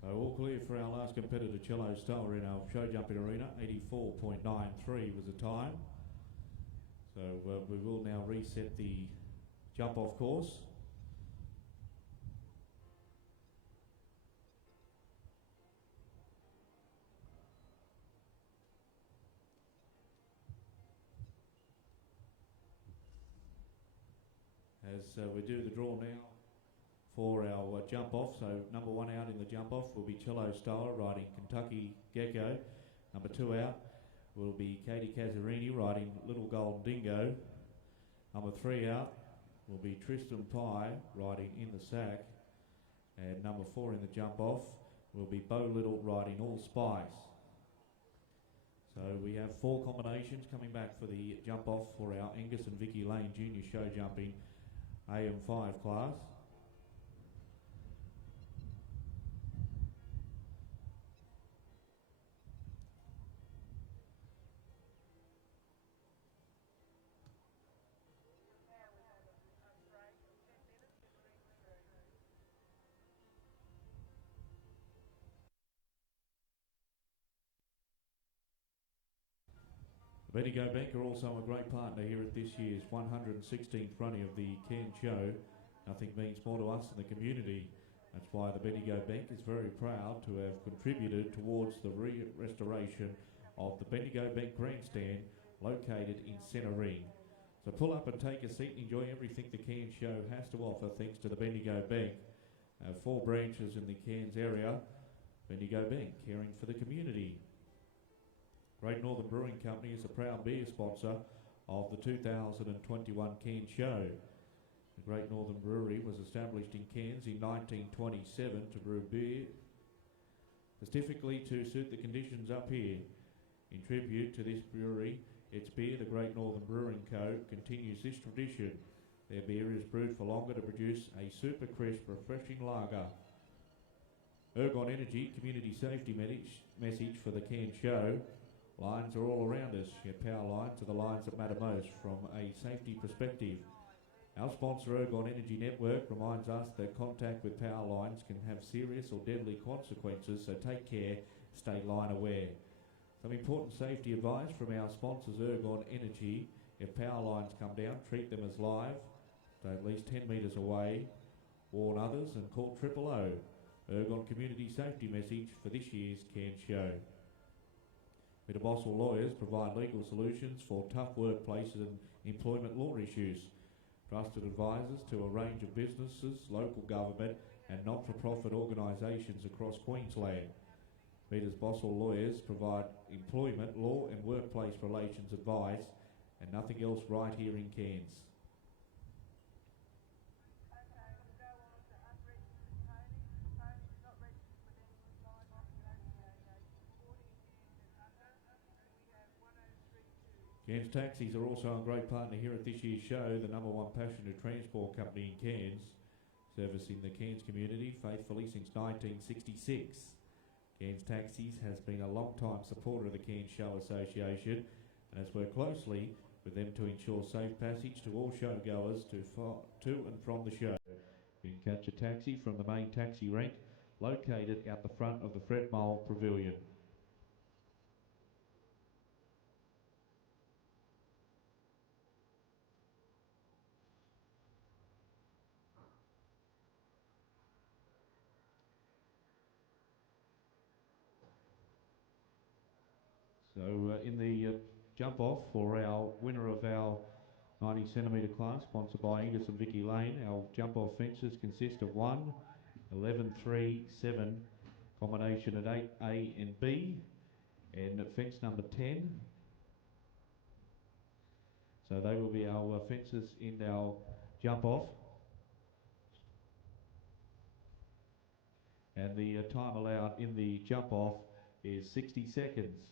So all clear for our last competitor, Cello Stower, in our show jumping arena. 84.93 was the time. So we will now reset the jump off course. As we do the draw now for our jump off. So number 1 out in the jump off will be Cello Stower riding Kentucky Gecko. Number 2 out will be Katie Casarini riding Little Golden Dingo. Number 3 out will be Tristan Pye riding In the Sack. And number 4 in the jump off will be Bo Little riding All Spice. So we have 4 combinations coming back for the jump off for our Angus and Vicky Lane Junior Show Jumping AM5 class. Bendigo Bank are also a great partner here at this year's 116th running of the Cairns Show. Nothing means more to us in the community. That's why the Bendigo Bank is very proud to have contributed towards the restoration of the Bendigo Bank Grandstand located in Centre Ring. So pull up and take a seat and enjoy everything the Cairns Show has to offer thanks to the Bendigo Bank. 4 branches in the Cairns area. Bendigo Bank, caring for the community. Great Northern Brewing Company is a proud beer sponsor of the 2021 Cairns Show. The Great Northern Brewery was established in Cairns in 1927 to brew beer specifically to suit the conditions up here. In tribute to this brewery, its beer, the Great Northern Brewing Co., continues this tradition. Their beer is brewed for longer to produce a super crisp, refreshing lager. Ergon Energy community safety message for the Cairns Show. Lines are all around us, yet power lines are the lines that matter most from a safety perspective. Our sponsor Ergon Energy Network reminds us that contact with power lines can have serious or deadly consequences, so take care, stay line aware. Some important safety advice from our sponsors Ergon Energy. If power lines come down, treat them as live, stay at least 10 metres away, warn others and call 000. Ergon Community Safety message for this year's Cairns Show. Peter Bossell Lawyers provide legal solutions for tough workplaces and employment law issues. Trusted advisors to a range of businesses, local government and not-for-profit organisations across Queensland. Peter's Bossell Lawyers provide employment, law and workplace relations advice and nothing else right here in Cairns. Cairns Taxis are also a great partner here at this year's show, the #1 passenger transport company in Cairns, servicing the Cairns community faithfully since 1966. Cairns Taxis has been a long-time supporter of the Cairns Show Association and has worked closely with them to ensure safe passage to all showgoers to and from the show. You can catch a taxi from the main taxi rank located out the front of the Fred Mole Pavilion. So in the jump off for our winner of our 90 centimetre class, sponsored by Angus and Vicky Lane, our jump off fences consist of 1, 11, 3, 7, combination at 8, A and B, and fence number 10. So they will be our fences in our jump off. And the time allowed in the jump off is 60 seconds.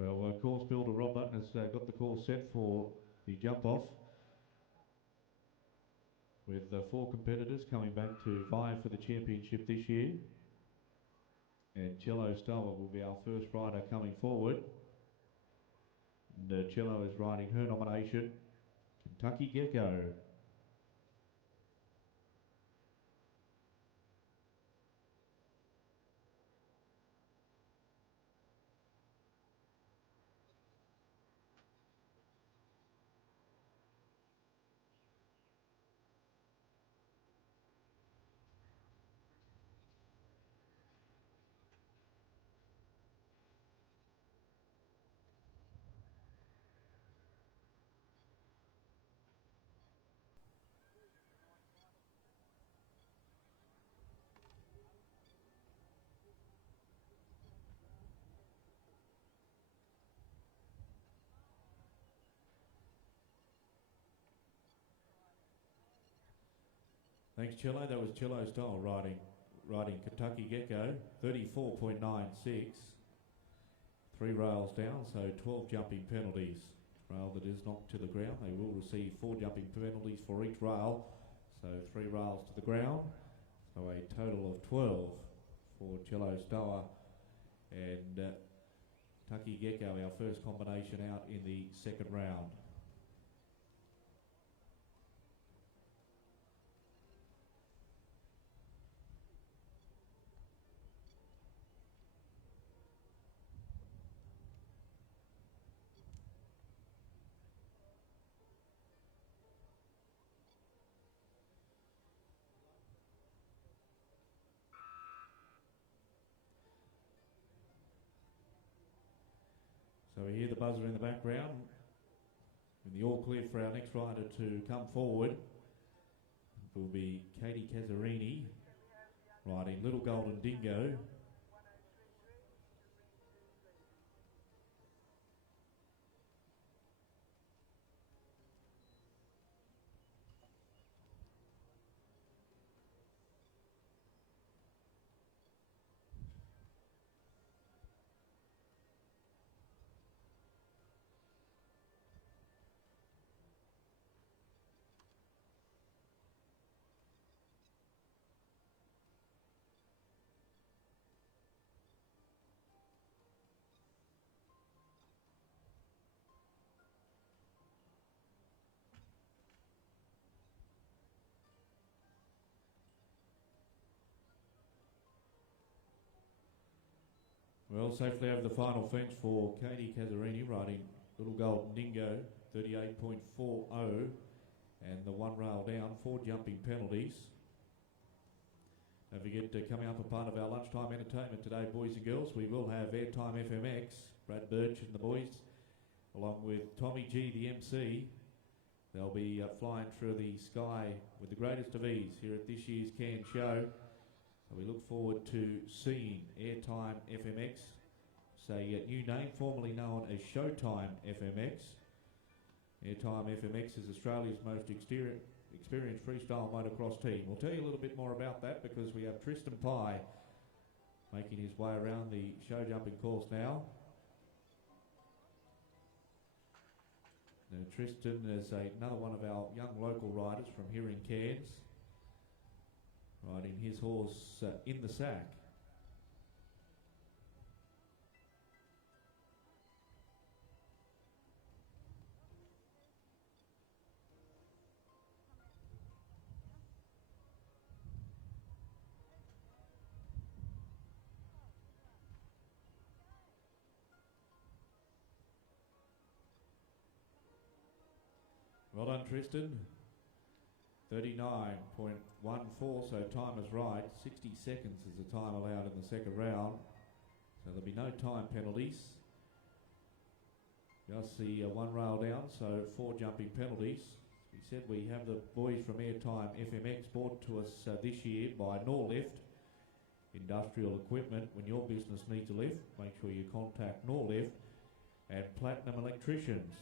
Well, course builder Rob Button has got the course set for the jump off, with 4 competitors coming back to vie for the championship this year. And Cello Stower will be our first rider coming forward. And Cello is riding her nomination, Kentucky Gecko. Thanks, Cello. That was Cello Style riding Kentucky Gecko, 34.96. 3 rails down, so 12 jumping penalties. Rail that is knocked to the ground, they will receive 4 jumping penalties for each rail, so 3 rails to the ground. So a total of 12 for Cello Stower and Tucky Gecko, our first combination out in the second round. So we hear the buzzer in the background, and the all clear for our next rider to come forward will be Katie Cazzarini, riding Little Golden Dingo. Well, safely over the final fence for Katie Cazzarini, riding Little Golden Dingo, 38.40, and the one rail down, 4 jumping penalties. Don't forget, coming up a part of our lunchtime entertainment today, boys and girls, we will have Airtime FMX, Brad Birch and the boys, along with Tommy G, the MC. They'll be flying through the sky with the greatest of ease here at this year's Cairns Show. We look forward to seeing Airtime FMX, it's a new name formerly known as Showtime FMX. Airtime FMX is Australia's most experienced freestyle motocross team. We'll tell you a little bit more about that because we have Tristan Pye making his way around the show jumping course now. Now Tristan is another one of our young local riders from here in Cairns, riding his horse In the Sack. Well done, Tristan. 39.14, so time is right. 60 seconds is the time allowed in the second round. So there'll be no time penalties. Just the one rail down, so 4 jumping penalties. We said we have the boys from Airtime FMX brought to us this year by Norlift Industrial Equipment. When your business needs a lift, make sure you contact Norlift and Platinum Electricians.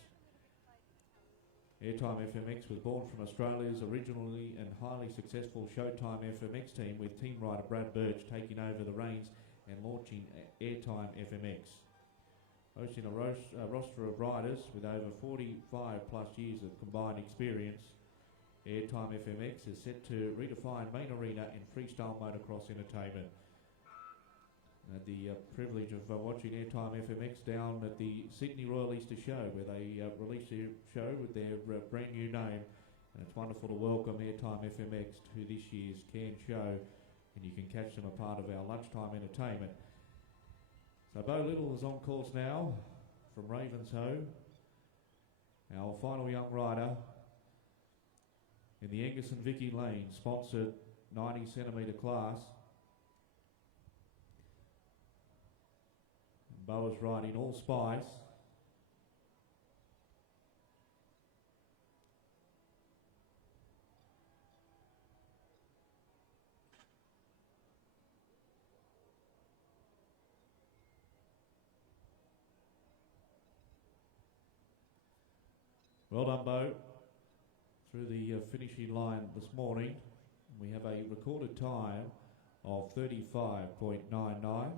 Airtime FMX was born from Australia's originally and highly successful Showtime FMX team, with team rider Brad Birch taking over the reins and launching Airtime FMX. Hosting a roster of riders with over 45 plus years of combined experience, Airtime FMX is set to redefine main arena and freestyle motocross entertainment. I had the privilege of watching Airtime FMX down at the Sydney Royal Easter Show, where they released their show with their brand new name. And it's wonderful to welcome Airtime FMX to this year's Cairns Show, and you can catch them a part of our lunchtime entertainment. So Bo Little is on course now from Ravenshoe, our final young rider in the Angus and Vicky Lane sponsored 90 centimetre class. Bo is riding All Spice. Well done, Bo. Through the finishing line this morning, we have a recorded time of 35.99.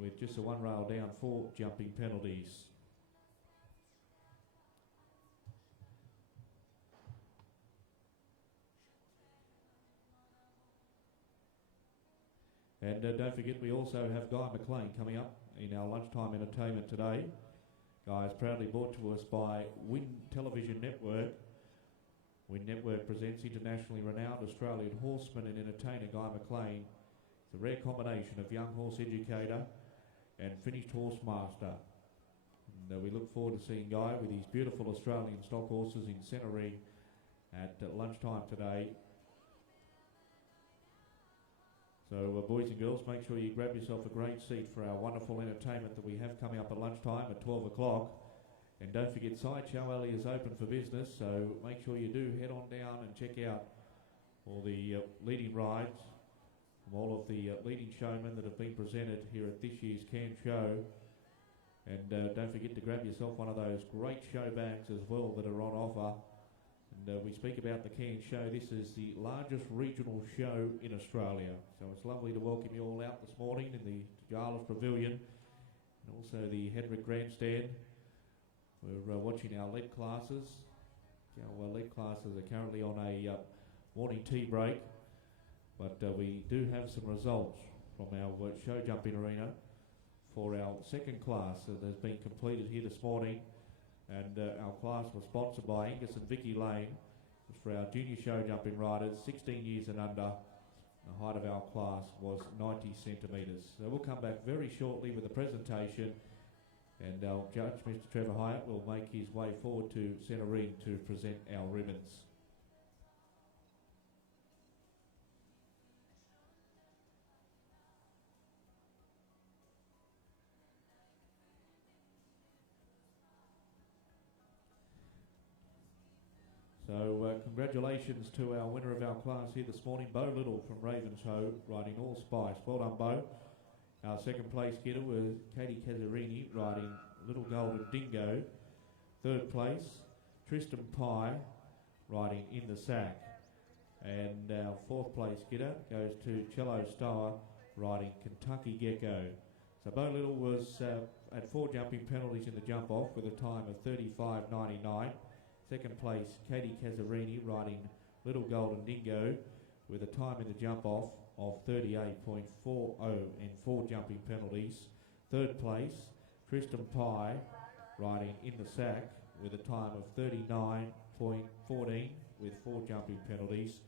with just a one rail down, 4 jumping penalties. And don't forget, we also have Guy McLean coming up in our lunchtime entertainment today. Guy is proudly brought to us by Win Television Network. Win Network presents internationally renowned Australian horseman and entertainer Guy McLean. It's a rare combination of young horse educator and finished horse master. And we look forward to seeing Guy with his beautiful Australian stock horses in Centre Ring at lunchtime today. So boys and girls, make sure you grab yourself a great seat for our wonderful entertainment that we have coming up at lunchtime at 12 o'clock. And don't forget, Sideshow Alley is open for business, so make sure you do head on down and check out all the leading rides from all of the leading showmen that have been presented here at this year's Cairns Show. And don't forget to grab yourself one of those great show bags as well that are on offer. And we speak about the Cairns Show. This is the largest regional show in Australia. So it's lovely to welcome you all out this morning in the Jarlath Pavilion and also the Hedrick Grandstand. We're watching our lead classes. Our lead classes are currently on a morning tea break, but we do have some results from our show jumping arena for our second class that has been completed here this morning. And our class was sponsored by Angus and Vicky Lane. It was for our junior show jumping riders, 16 years and under. The height of our class was 90 centimetres. So we'll come back very shortly with a presentation, and our judge, Mr. Trevor Hyatt, will make his way forward to Centre Ring to present our ribbons. So congratulations to our winner of our class here this morning, Bo Little from Ravenshoe, riding All Spice. Well done, Bo. Our second place getter was Katie Casarini, riding Little Golden Dingo. Third place, Tristan Pye, riding In the Sack. And our fourth place getter goes to Cello Stower, riding Kentucky Gecko. So Bo Little was at 4 jumping penalties in the jump off with a time of 35.99. Second place, Katie Casarini, riding Little Golden Dingo with a time in the jump off of 38.40 and 4 jumping penalties. Third place, Tristan Pye, riding In the Sack with a time of 39.14 with 4 jumping penalties.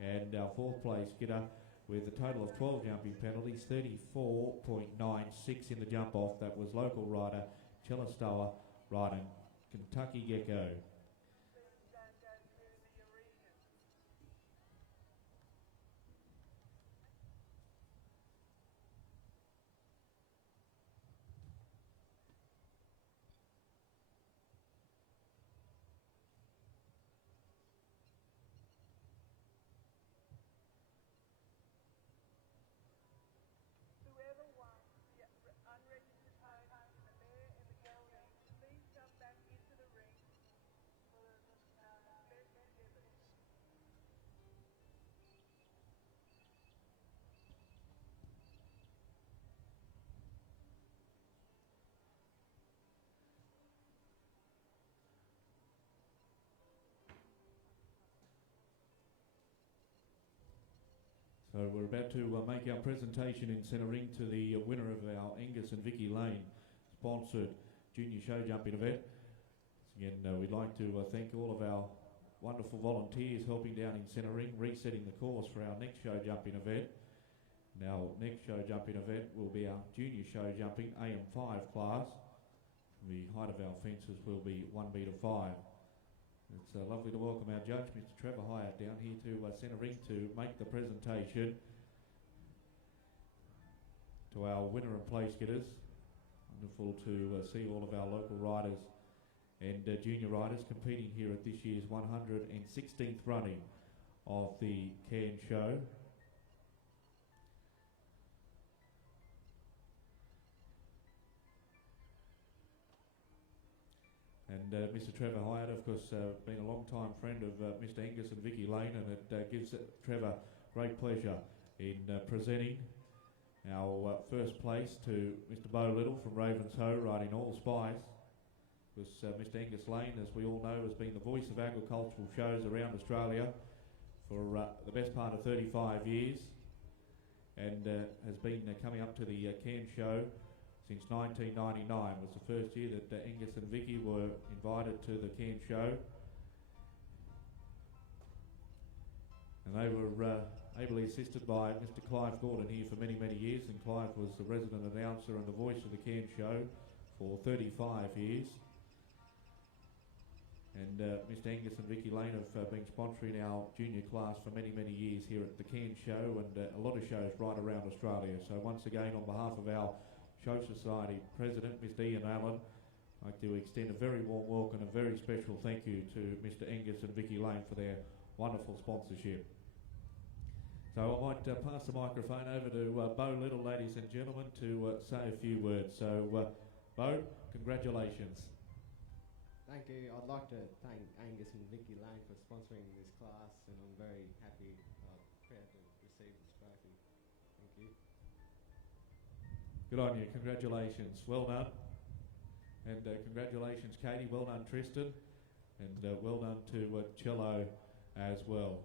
And our fourth place getter with a total of 12 jumping penalties, 34.96 in the jump off. That was local rider Cello Stower, riding Kentucky Gecko. So we're about to make our presentation in Centre Ring to the winner of our Angus and Vicky Lane sponsored junior show jumping event. Again, we'd like to thank all of our wonderful volunteers helping down in Centre Ring, resetting the course for our next show jumping event. Now, next show jumping event will be our junior show jumping AM5 class. The height of our fences will be 1 metre 5. It's lovely to welcome our judge, Mr. Trevor Hyatt, down here to Centre Ring to make the presentation to our winner and place getters. Wonderful to see all of our local riders and junior riders competing here at this year's 116th running of the Cairns Show. And Mr. Trevor Hyatt, of course, been a long-time friend of Mr. Angus and Vicky Lane, and it gives Trevor great pleasure in presenting our first place to Mr. Bo Little from Ravenshoe, riding All Spice. Because Mr. Angus Lane, as we all know, has been the voice of agricultural shows around Australia for the best part of 35 years. and has been coming up to the Cairns Show since 1999. It was the first year that Angus and Vicky were invited to the Cairns Show. And they were ably assisted by Mr. Clive Gordon here for many, many years, and Clive was the resident announcer and the voice of the Cairns Show for 35 years. And Mr. Angus and Vicky Lane have been sponsoring our junior class for many, many years here at the Cairns Show, and a lot of shows right around Australia. So once again, on behalf of our Show Society President, Mr. Ian Allen, I'd like to extend a very warm welcome and a very special thank you to Mr. Angus and Vicky Lane for their wonderful sponsorship. So I might pass the microphone over to Bo Little, ladies and gentlemen, to say a few words. So, Bo, congratulations. Thank you. I'd like to thank Angus and Vicky Lane for sponsoring this class, and I'm very happy, proud to receive this trophy. Thank you. Good on you. Congratulations. Well done. And congratulations, Katie. Well done, Tristan. And well done to Cello as well.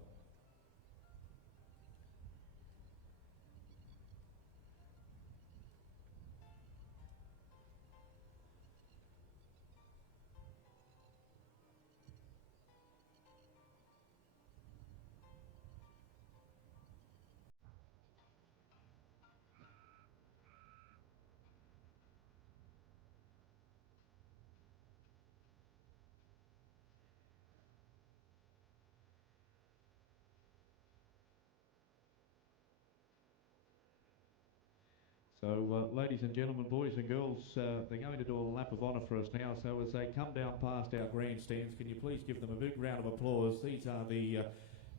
So, ladies and gentlemen, boys and girls, they're going to do a lap of honour for us now. So as they come down past our grandstands, can you please give them a big round of applause? These are the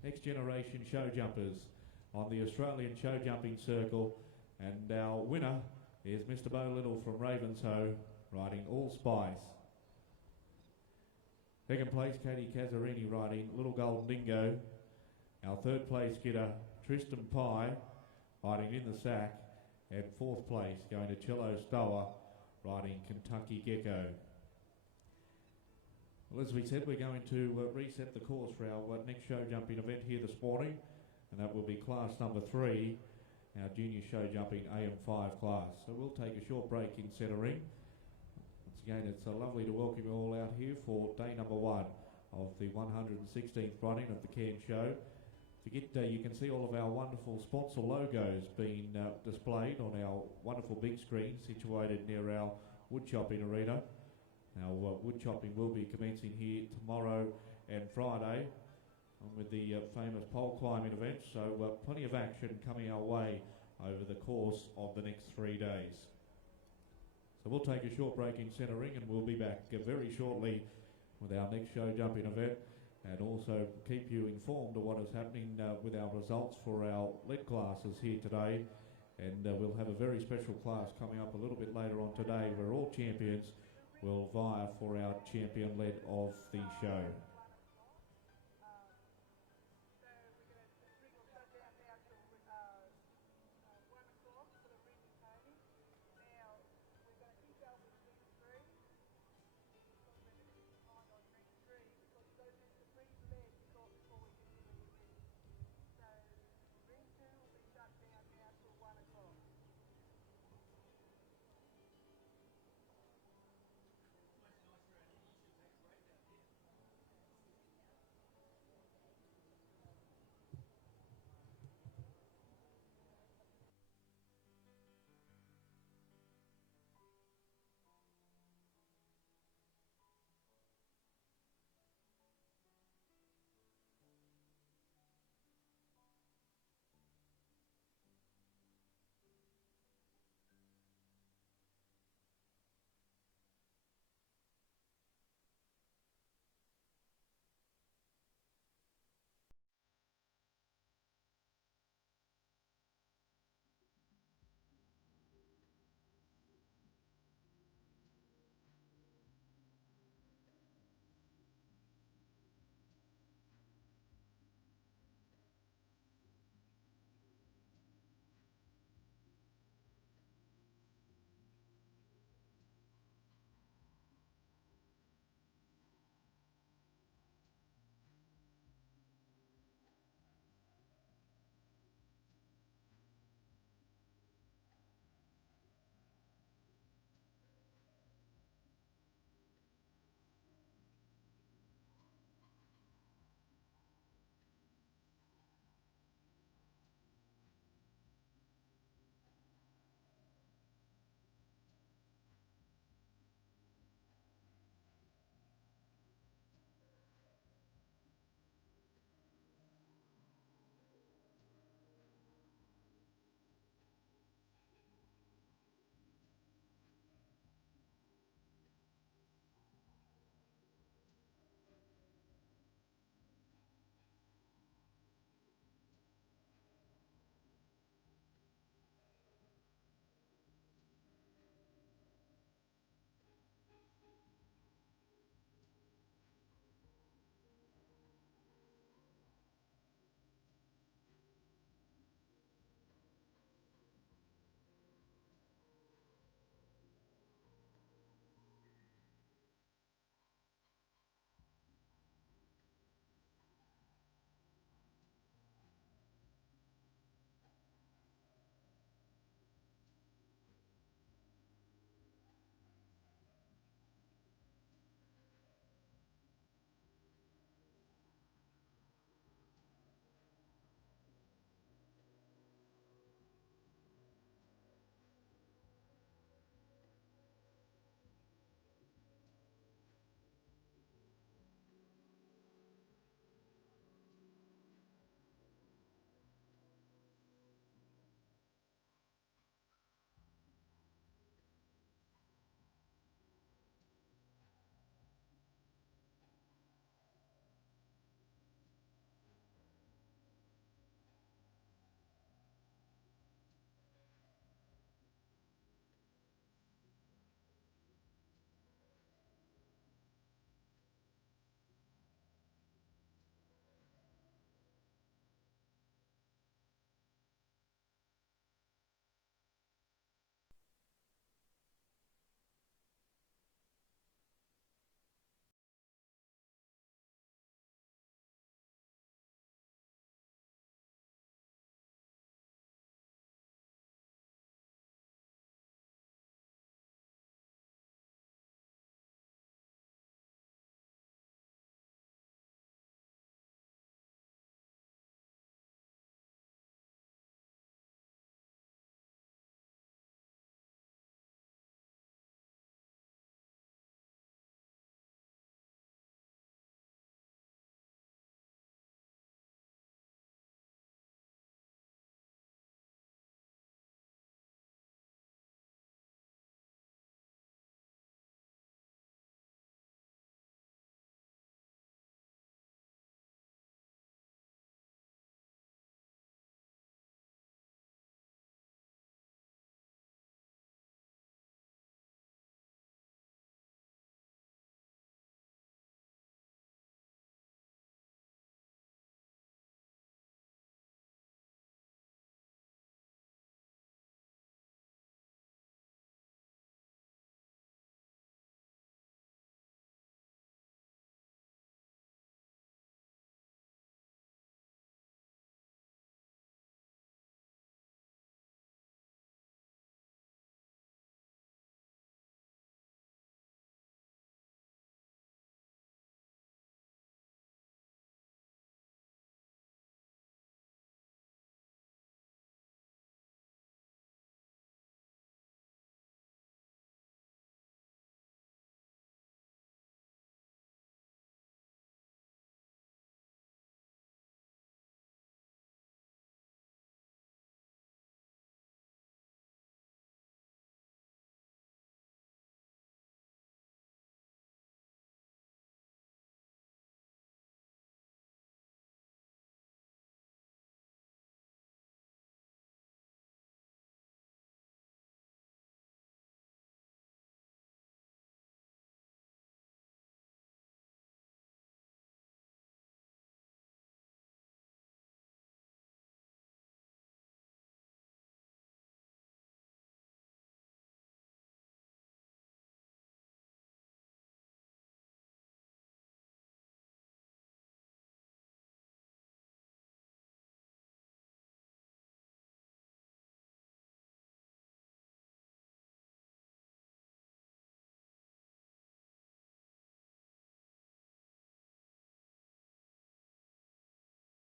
next generation show jumpers on the Australian show jumping circle. And our winner is Mr. Bo Little from Ravenshoe, riding Allspice. Second place, Katie Cazzarini, riding Little Golden Dingo. Our third place getter, Tristan Pye, riding In the Sack. And fourth place going to Cello Stower, riding Kentucky Gecko. Well, as we said, we're going to reset the course for our next show jumping event here this morning, and that will be class number 3, our junior show jumping AM5 class. So we'll take a short break in centering. Once again, it's lovely to welcome you all out here for day number 1 of the 116th running of the Cairns Show. You can see all of our wonderful sponsor logos being displayed on our wonderful big screen situated near our wood chopping arena. Our wood chopping will be commencing here tomorrow and Friday with the famous pole climbing event, so plenty of action coming our way over the course of the next 3 days. So we'll take a short break in centering, and we'll be back very shortly with our next show jumping event, and also keep you informed of what is happening with our results for our lead classes here today. And we'll have a very special class coming up a little bit later on today, where all champions will vie for our champion lead of the show.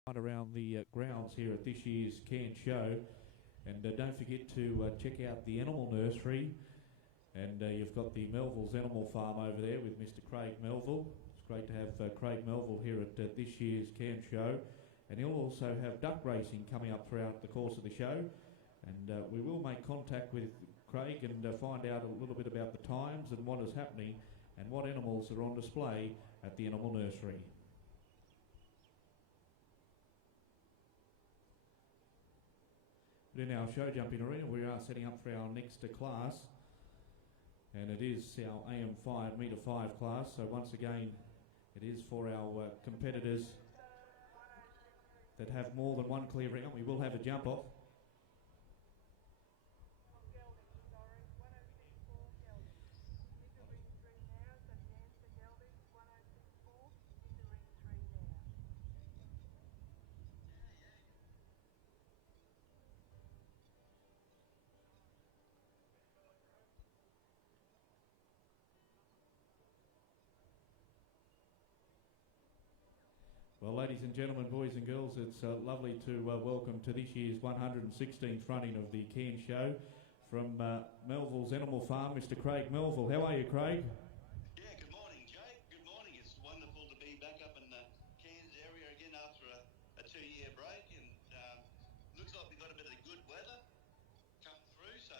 right around the grounds here at this year's Cairns show. And don't forget to check out the animal nursery. And you've got the Melville's Animal Farm over there with Mr. Craig Melville. It's great to have Craig Melville here at this year's Cairns show. And he'll also have duck racing coming up throughout the course of the show. And we will make contact with Craig and find out a little bit about the times and what is happening and what animals are on display at the animal nursery. In our show jumping arena, we are setting up for our next class, and it is our AM5 metre 5 class. So once again, it is for our competitors that have more than one clear round. We will have a jump off. Well, ladies and gentlemen, boys and girls, it's lovely to welcome to this year's 116th running of the Cairns show from Melville's Animal Farm, Mr. Craig Melville. How are you, Craig? Yeah, good morning, Jake. Good morning. It's wonderful to be back up in the Cairns area again after a 2-year break, and looks like we've got a bit of good weather come through, so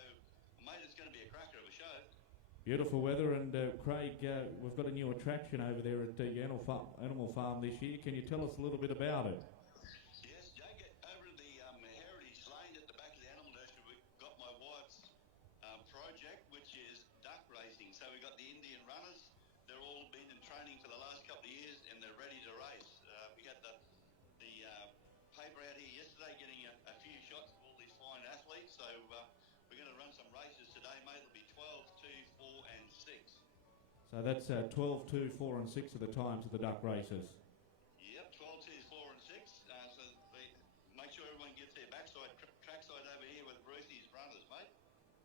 mate, it's going to be a cracker of a show. Beautiful weather, and Craig, we've got a new attraction over there at your Animal Farm this year. Can you tell us a little bit about it? Yes, Jake, over at the Heritage Lane at the back of the animal nursery, we've got my wife's project, which is duck racing. So we've got the Indian runners. They're all been in training for the last couple of years, and they're ready to race. We had the paper out here yesterday getting a few shots of all these fine athletes. So we're going to run some races today, mate. It'll be 12, 2, 4 and 6. So that's 12, 2, 4 and 6 are the times of the duck races. Yep, 12, 2, 4 and 6. So they make sure everyone gets their backside, trackside over here with Brucey's runners, mate.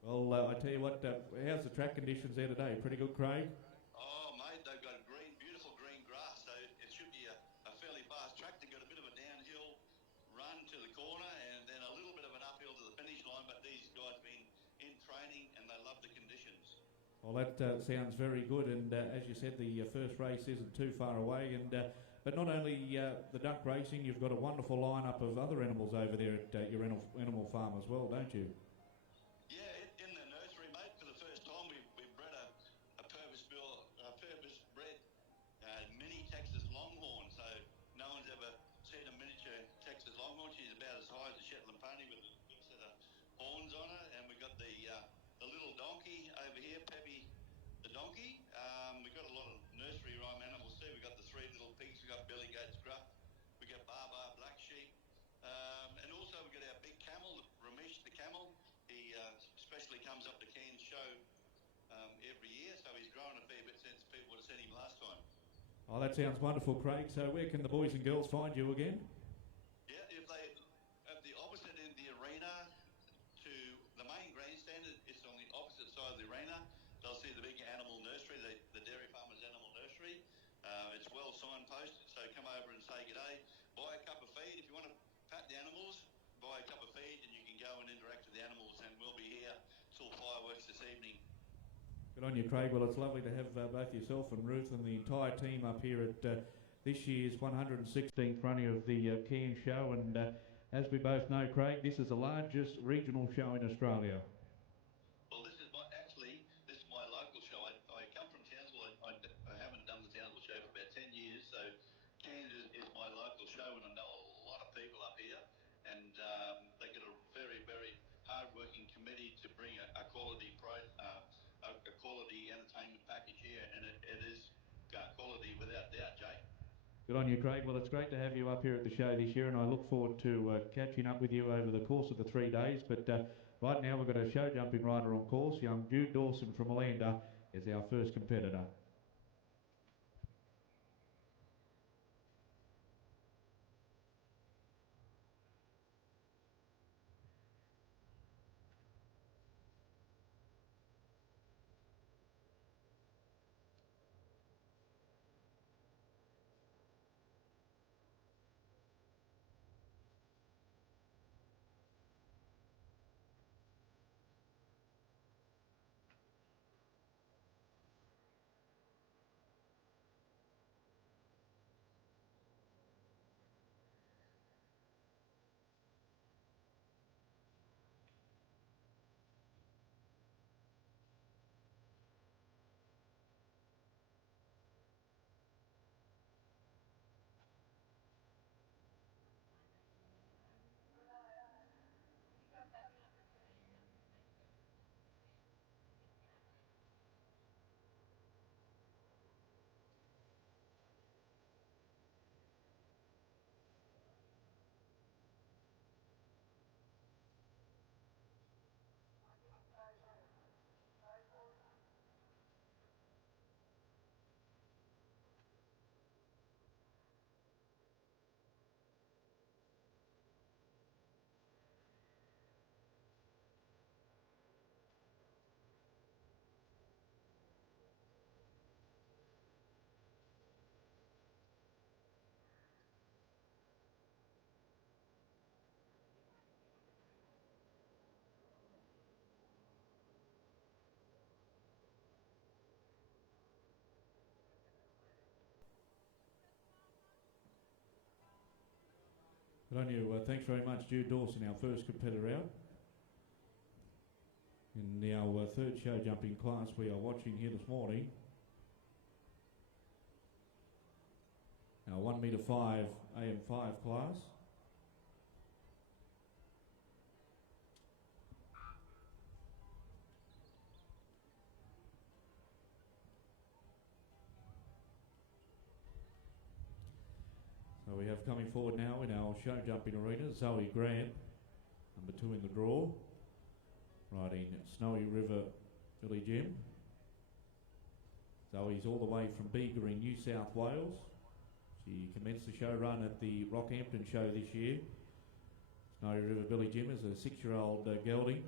Well, I tell you what, how's the track conditions there today? Pretty good, Craig? Oh, mate, they've got beautiful green grass, so it should be a fairly fast track. They've got a bit of a downhill run to the corner and then a little bit of an uphill to the finish line, but these guys have been in training and they love the conditions. Well, that sounds very good, and as you said, the first race isn't too far away. And but not only the duck racing, you've got a wonderful lineup of other animals over there at your animal farm as well, don't you? Yeah, in the nursery, mate, for the first time we've bred a purpose-bred mini Texas Longhorn. So no one's ever seen a miniature Texas Longhorn. She's about as high as a Shetland pony with a big set of horns on her. And we've got the little donkey over here, Peppy the donkey. We've got a lot of nursery rhyme animals too. We've got the 3 little pigs. We've got Billy Goat's Gruff. We've got Barbar Black Sheep. And also we've got our big camel, Ramesh the camel. He especially comes up to Cairns show every year, so he's grown a fair bit since people would have seen him last time. Oh, that sounds wonderful, Craig. So where can the boys and girls find you again? Yeah, if they at the opposite end of the arena to the main grandstand, it's on the opposite side of the arena. They'll see the big animal nursery, the Dairy Farmers Animal Nursery. It's well signposted, so come over and say g'day. Buy a cup of feed if you want to pat the animals. Buy a cup of feed, and you can go and interact with the animals. And we'll be here till fireworks this evening. Good on you, Craig. Well, it's lovely to have both yourself and Ruth and the entire team up here at this year's 116th running of the Cairns show. And as we both know, Craig, this is the largest regional show in Australia. Well, this is my local show. I come from Townsville. I haven't done the Townsville show for about 10 years, so Cairns is my local show, and I know a lot of people up here, and they've got a very, very hard-working committee to bring a quality entertainment package here, and it is quality without doubt, Jake. Good on you, Craig. Well, it's great to have you up here at the show this year, and I look forward to catching up with you over the course of the 3 days. But right now, we've got a show jumping rider on course. Young Jude Dawson from Alanda is our first competitor. Good on you. Thanks very much, Jude Dawson, our first competitor out. In our third show jumping class we are watching here this morning. Our 1 metre 5 AM5 class. So we have coming forward now in our show jumping arena, Zoe Grant, number 2 in the draw, riding Snowy River Billy Jim. Zoe's all the way from Bega in New South Wales. She commenced the show run at the Rockhampton show this year. Snowy River Billy Jim is a 6-year-old gelding.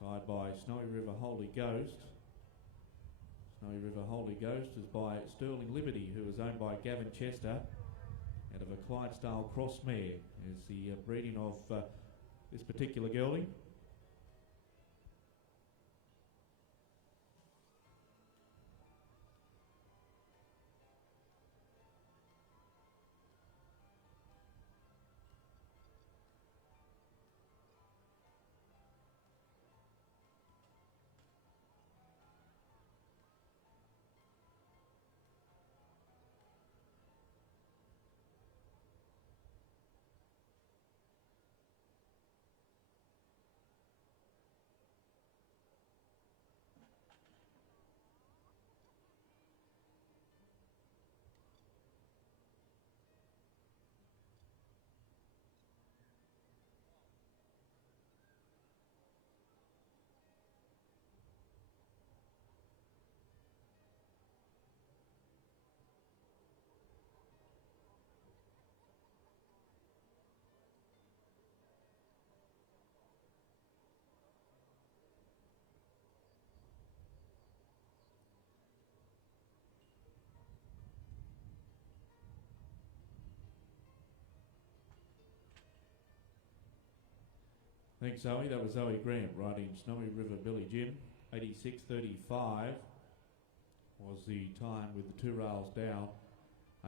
Side by Snowy River Holy Ghost. Snowy River Holy Ghost is by Sterling Liberty, who is owned by Gavin Chester, out of a Clydesdale cross mare. Is the breeding of this particular gelding. Thanks, Zoe. That was Zoe Grant riding Snowy River Billy Jim. 86.35 was the time with the 2 rails down,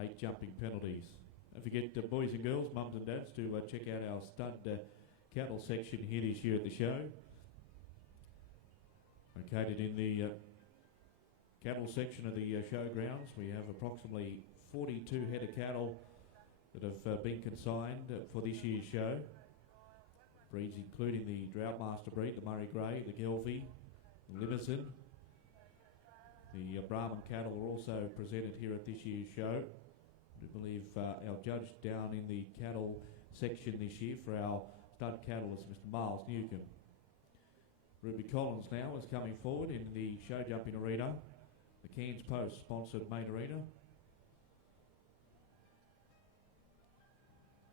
8 jumping penalties. Don't forget, boys and girls, mums and dads, to check out our stud cattle section here this year at the show. Located in the cattle section of the showgrounds, we have approximately 42 head of cattle that have been consigned for this year's show. Breeds including the Droughtmaster breed, the Murray Grey, the Gelvie, the Limousin. The Brahman cattle are also presented here at this year's show. I believe our judge down in the cattle section this year for our stud cattle is Mr. Miles Newcomb. Ruby Collins now is coming forward in the show jumping arena, the Cairns Post sponsored main arena.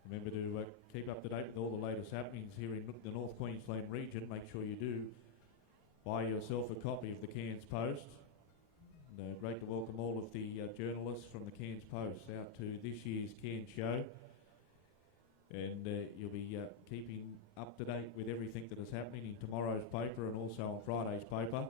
Remember to keep up to date with all the latest happenings here in the North Queensland region. Make sure you do buy yourself a copy of the Cairns Post. And, great to welcome all of the journalists from the Cairns Post out to this year's Cairns show. And you'll be keeping up to date with everything that is happening in tomorrow's paper and also on Friday's paper.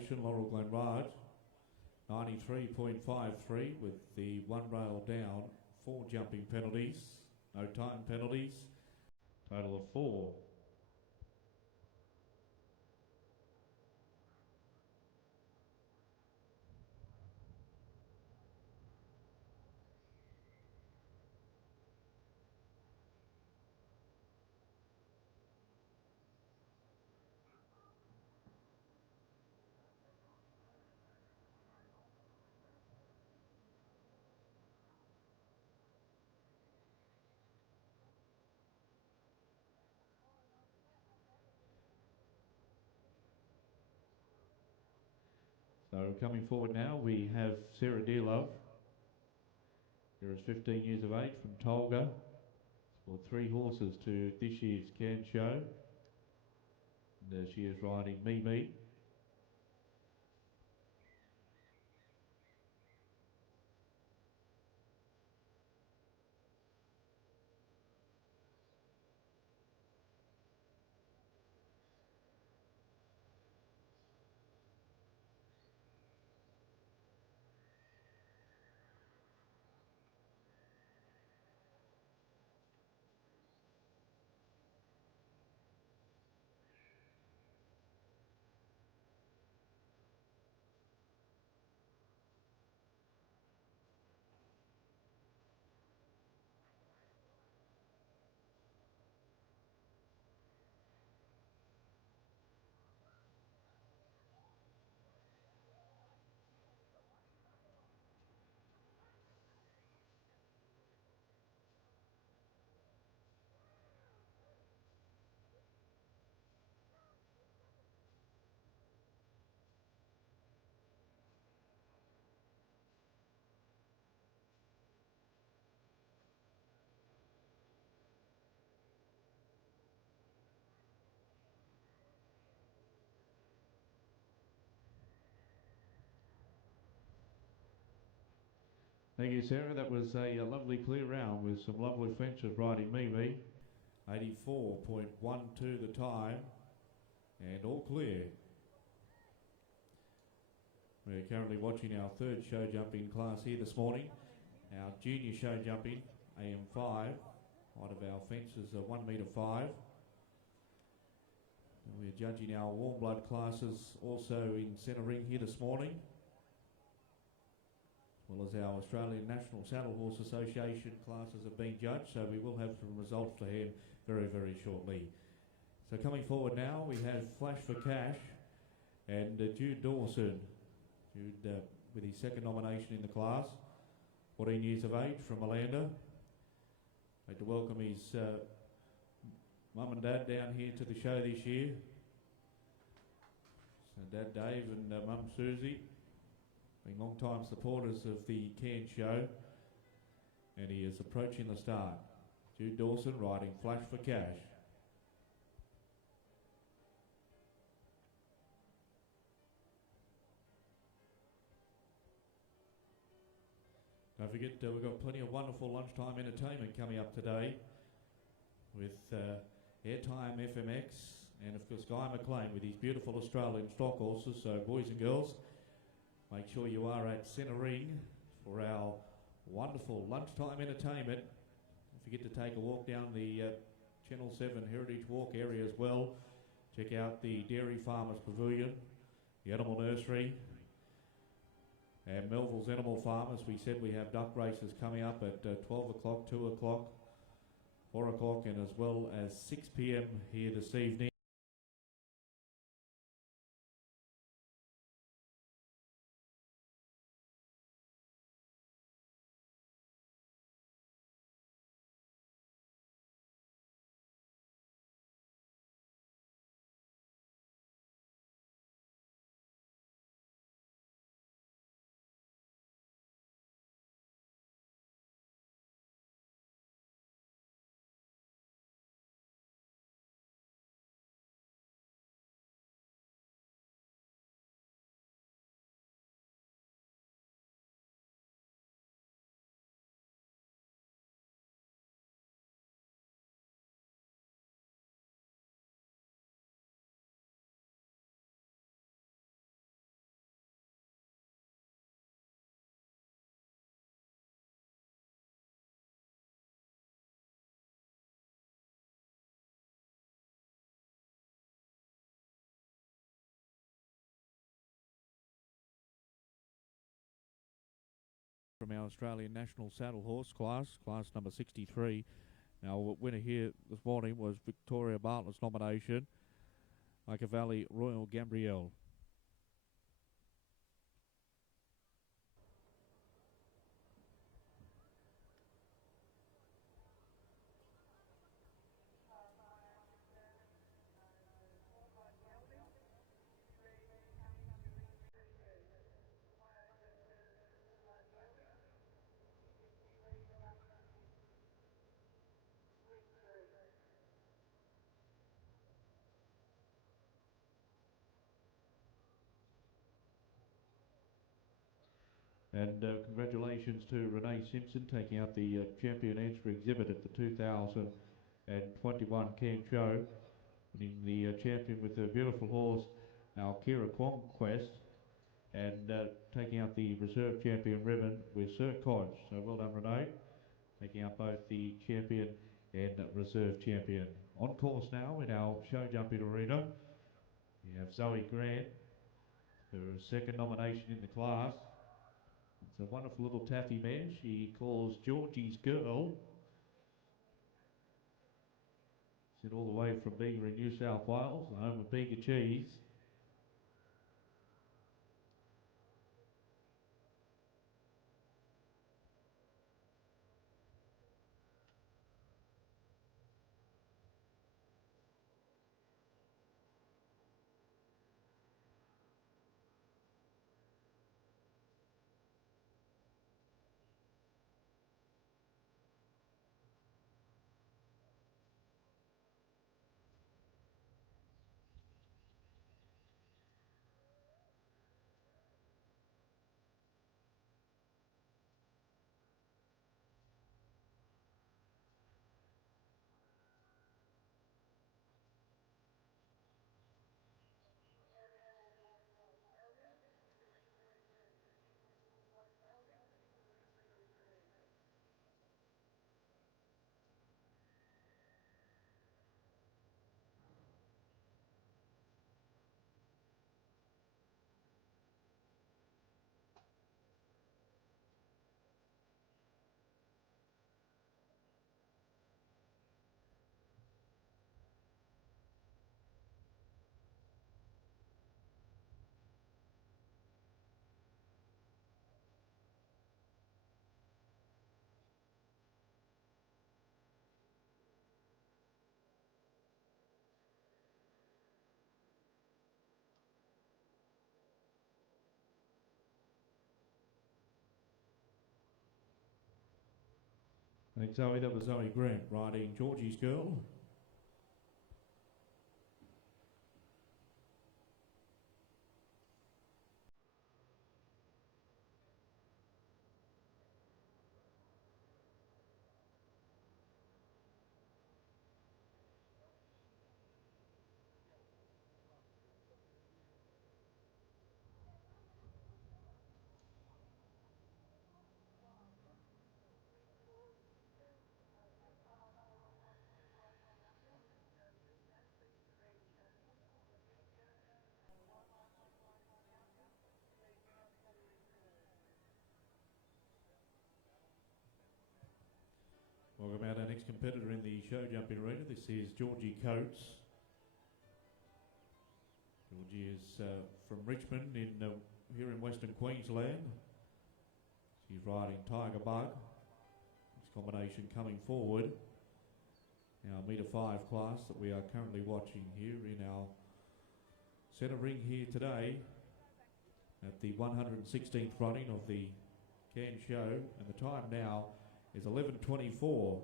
nomination, Laurel Glenraj, 93.53 with the one rail down, 4 jumping penalties, no time penalties, total of 4. So coming forward now, we have Sarah Dearlove. Sarah is 15 years of age from Tolga. For 3 horses to this year's Cairns Show. And she is riding Me. Thank you, Sarah. That was a lovely clear round with some lovely fences riding Me. 84.12 the time, and all clear. We're currently watching our 3rd show jumping class here this morning. Our junior show jumping, AM5. Height of our fences are 1 metre 5. And we're judging our warm blood classes also in centre ring here this morning, as well as our Australian National Saddle Horse Association classes have been judged, so we will have some results to hand very, very shortly. So coming forward now, we have Flash for Cash and Jude Dawson. Jude with his 2nd nomination in the class, 14 years of age from Malanda. I'd like to welcome his mum and dad down here to the show this year. So Dad Dave and Mum Susie, been long time supporters of the Cairns Show, and he is approaching the start. Jude Dawson riding Flash for Cash. Don't forget, we've got plenty of wonderful lunchtime entertainment coming up today with Airtime FMX and of course Guy McLean with his beautiful Australian stock horses. So boys and girls, make sure you are at Centre Ring for our wonderful lunchtime entertainment. Don't forget to take a walk down the Channel 7 Heritage Walk area as well. Check out the Dairy Farmers Pavilion, the Animal Nursery, and Melville's Animal Farm. As we said, we have duck races coming up at 12 o'clock, 2 o'clock, 4 o'clock, and as well as 6 p.m. here this evening. from our Australian National Saddle Horse class number 63. Our winner here this morning was Victoria Bartlett's nomination, Ika Valley Royal Gambriel. And congratulations to Renee Simpson taking out the champion answer exhibit at the 2021 Cairns Show, winning the champion with a beautiful horse, our Kira Conquest, and taking out the reserve champion ribbon with Sir Codge. So well done, Renee, taking out both the champion and reserve champion. On course now in our show jumping arena, we have Zoe Grant, her second nomination in the class. It's a wonderful little taffy mare. She calls Georgie's Girl. She's all the way from Bega in New South Wales, the home of Bega Cheese. I think Zoe, that was Zoe Grant riding Georgie's Girl. Welcome out our next competitor in the show jumping arena. This is Georgie Coates. Georgie is from Richmond here in Western Queensland. She's riding Tiger Bug. This combination coming forward. Our metre 5 class that we are currently watching here in our centre ring here today at the 116th running of the Cairns Show, and the time now is 11:24.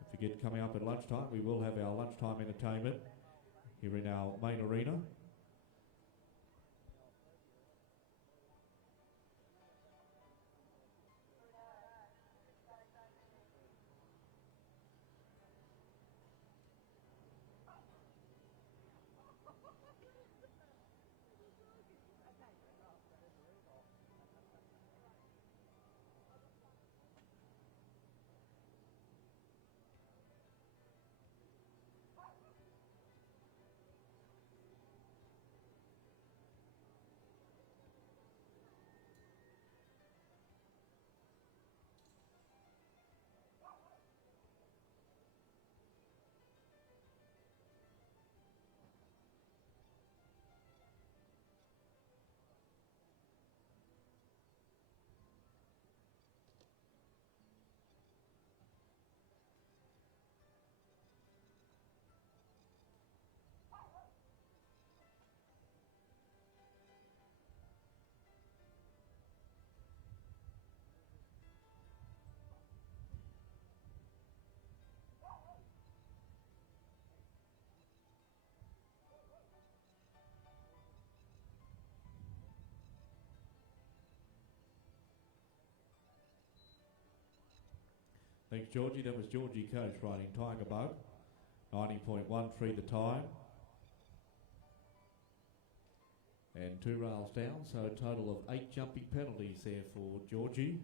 Don't forget, coming up at lunchtime, we will have our lunchtime entertainment here in our main arena. Thanks, Georgie. That was Georgie Coach riding Tiger Bug. 90.13 the time. And 2 rails down, so a total of 8 jumping penalties there for Georgie.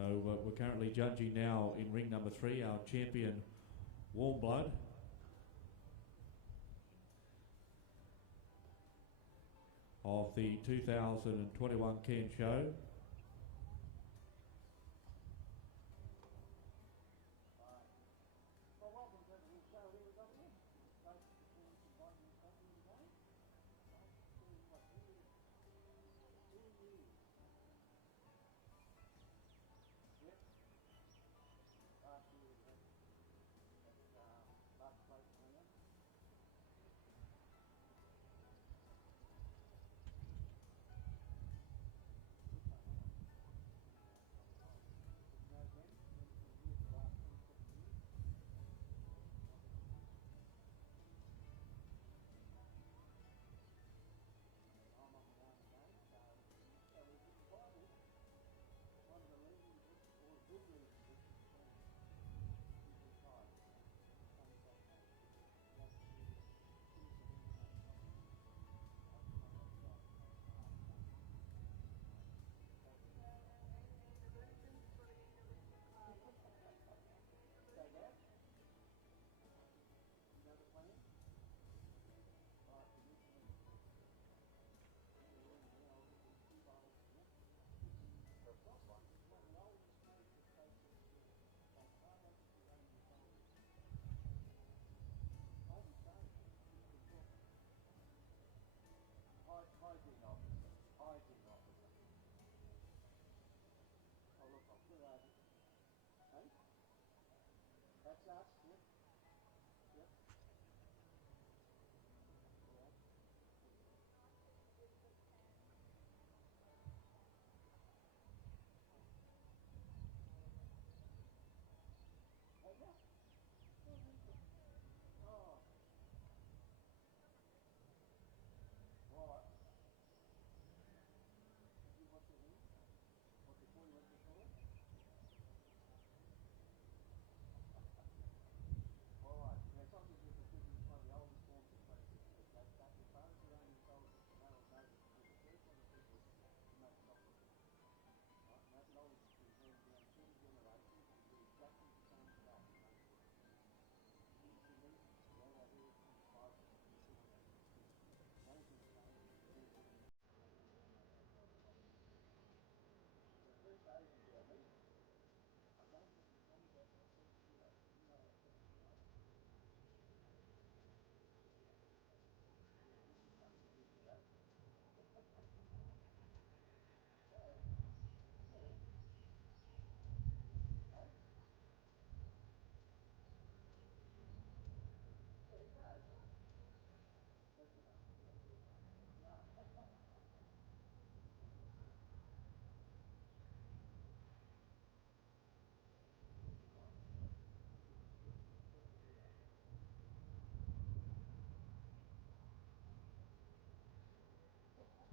So we're currently judging now in ring number 3, our champion Warm Blood. Of the 2021 Cairns Show.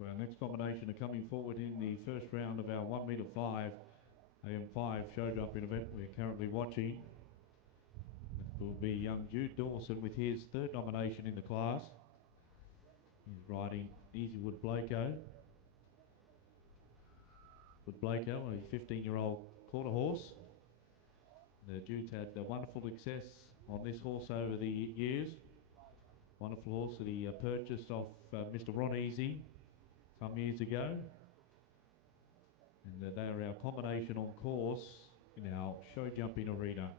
our next combination are coming forward in the first round of our 1 metre 5 AM5 show jumping event we're currently watching. It will be young Jude Dawson with his third nomination in the class. He's riding Easywood Blako. Wood Blako, a 15-year-old quarter horse. Jude's had wonderful success on this horse over the years. Wonderful horse that he purchased off Mr. Ron Easy some years ago. And they are our combination on course in our show jumping arena.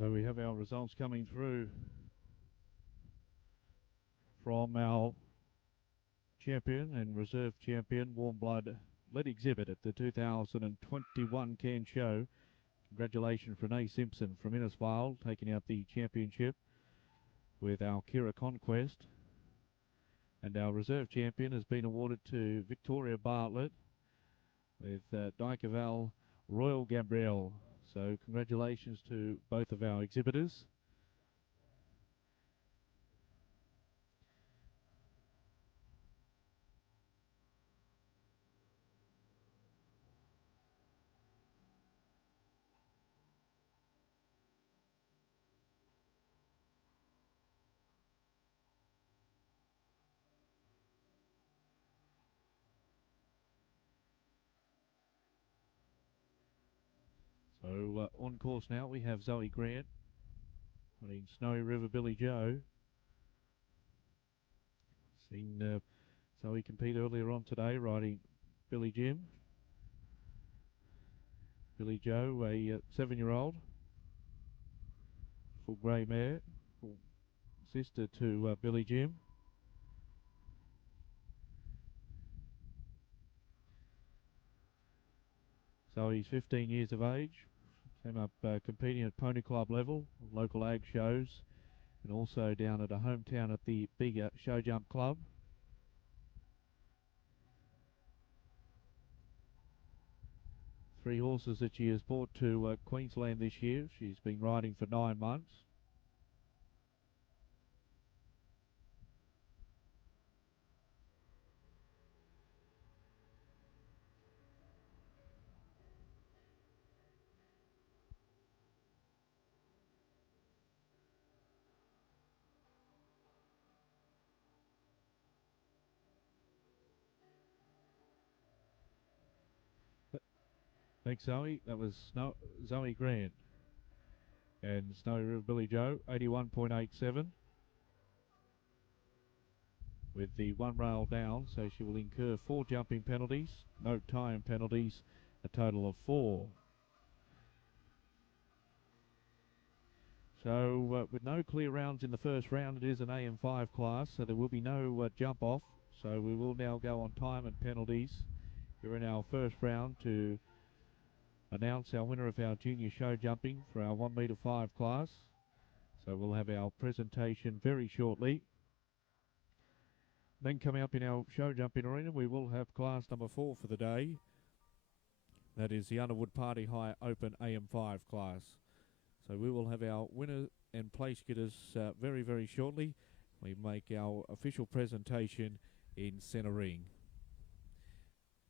So we have our results coming through from our champion and reserve champion, Warm Blood Lead Exhibit at the 2021 Cairns Show. Congratulations, Renee Simpson from Innisfail, taking out the championship with our Kira Conquest. And our reserve champion has been awarded to Victoria Bartlett with Dykeval Royal Gabrielle. So congratulations to both of our exhibitors. So on course now we have Zoe Grant running Snowy River Billy Joe. Seen Zoe compete earlier on today riding Billy Jim. Billy Joe, a 7-year-old, full grey mare, full sister to Billy Jim. Zoe's 15 years of age, came up competing at Pony Club level, local ag shows, and also down at a hometown at the bigger Show Jump Club. Three horses that she has brought to Queensland this year. She's been riding for 9 months. Thanks, Zoe. That was Zoe Grant. And Snowy River Billy Joe, 81.87. With the one rail down, so she will incur 4 jumping penalties, no time penalties, a total of 4. So with no clear rounds in the first round, it is an AM5 class, so there will be no jump off. So we will now go on time and penalties We're in our first round to announce our winner of our junior show jumping for our 1 metre 5 class. So we'll have our presentation very shortly. Then coming up in our show jumping arena, we will have class number 4 for the day. That is the Underwood Party High Open AM5 class. So we will have our winner and place getters very, very shortly. We make our official presentation in centre ring.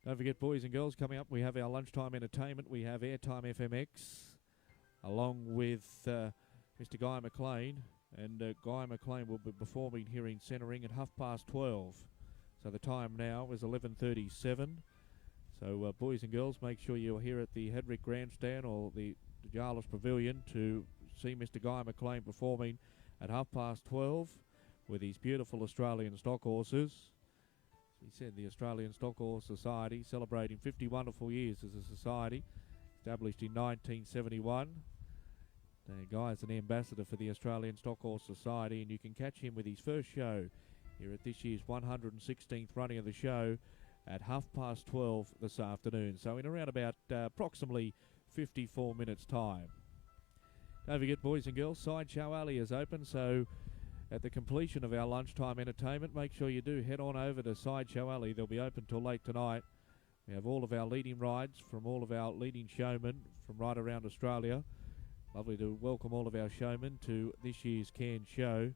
Don't forget, boys and girls, coming up we have our lunchtime entertainment. We have Airtime FMX along with Mr. Guy McLean. And Guy McLean will be performing here in centre ring at 12:30. So the time now is 11:37. So boys and girls, make sure you're here at the Hedrick Grandstand or the Jarlis Pavilion to see Mr. Guy McLean performing at 12:30 with his beautiful Australian stock horses. He said the Australian Stock Horse Society celebrating 50 wonderful years as a society, established in 1971. Guy is an ambassador for the Australian Stock Horse Society, and you can catch him with his first show here at this year's 116th running of the show at 12:30 this afternoon. So in around about approximately 54 minutes' time. Don't forget, boys and girls, Sideshow Alley is open, so at the completion of our lunchtime entertainment, make sure you do head on over to Sideshow Alley. They'll be open till late tonight. We have all of our leading rides from all of our leading showmen from right around Australia. Lovely to welcome all of our showmen to this year's Cairns show.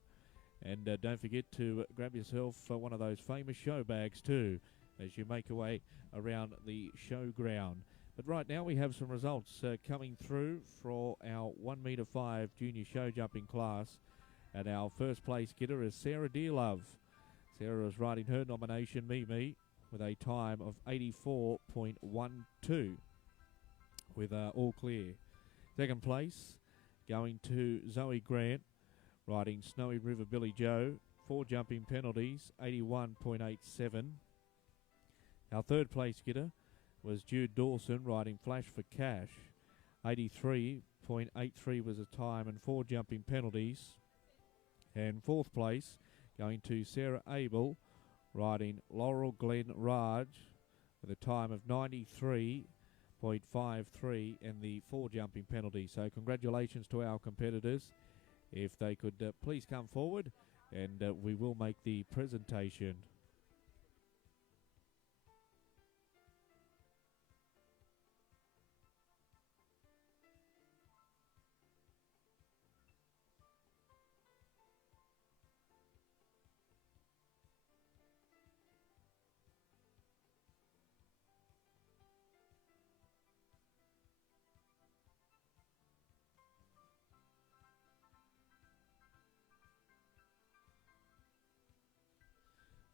And don't forget to grab yourself one of those famous show bags too as you make your way around the showground. But right now we have some results coming through for our 1 metre 5 junior show jumping class. And our first place getter is Sarah Dearlove. Sarah is riding her nomination, Me, with a time of 84.12 with all clear. Second place going to Zoe Grant, riding Snowy River Billy Joe, 4 jumping penalties, 81.87. Our third place getter was Jude Dawson, riding Flash for Cash, 83.83 was a time and 4 jumping penalties. And fourth place going to Sarah Abel, riding Laurel Glen Raj with a time of 93.53 and the 4 jumping penalty. So congratulations to our competitors. If they could please come forward and we will make the presentation.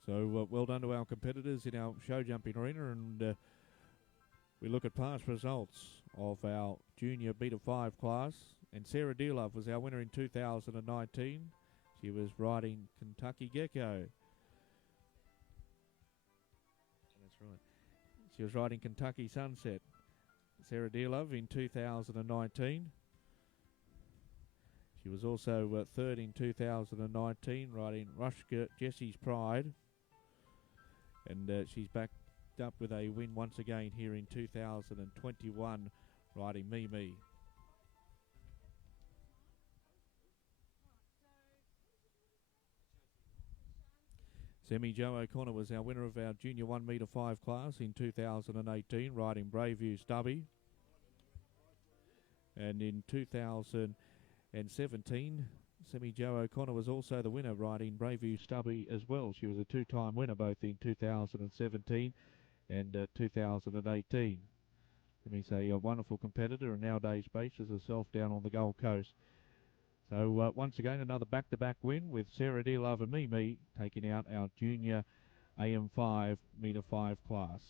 So well done to our competitors in our show jumping arena, and we look at past results of our junior beta 5 class. And Sarah Dearlove was our winner in 2019. She was riding Kentucky Gecko. That's right. She was riding Kentucky Sunset. Sarah Dearlove in 2019. She was also third in 2019, riding Rushka Jessie's Pride. And she's backed up with a win once again here in 2021, riding Me. Semi Joe O'Connor was our winner of our junior 1 metre 5 class in 2018, riding Braveview Stubby. And in 2017, Semi Joe O'Connor was also the winner, riding Braveview Stubby as well. She was a 2-time winner both in 2017 and 2018. Let me say, a wonderful competitor and nowadays bases herself down on the Gold Coast. So once again, another back-to-back win with Sarah Dearlove and Me taking out our junior AM5 metre 5 class.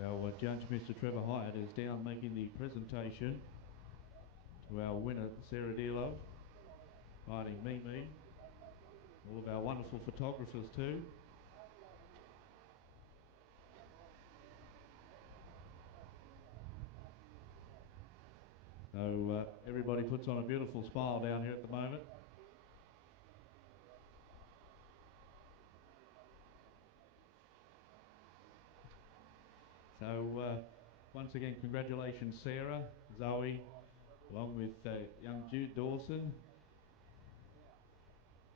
Now Judge Mr. Trevor Hyatt is down making the presentation to our winner Sarah Dearlove, riding Me. all of our wonderful photographers too. So everybody puts on a beautiful smile down here at the moment. So once again, congratulations Sarah, Zoe, along with young Jude Dawson.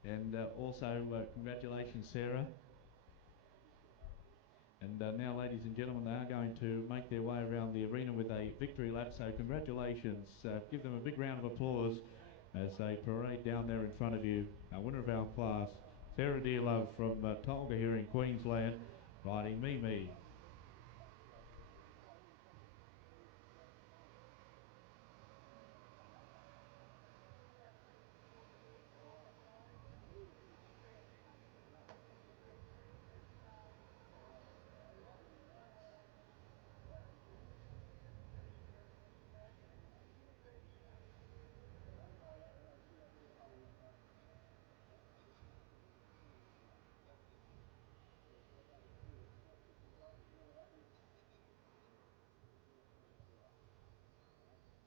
And also congratulations Sarah. And now, ladies and gentlemen, they are going to make their way around the arena with a victory lap, so congratulations. Give them a big round of applause as they parade down there in front of you. Our winner of our class, Sarah Dearlove from Tolga here in Queensland, riding Mimi.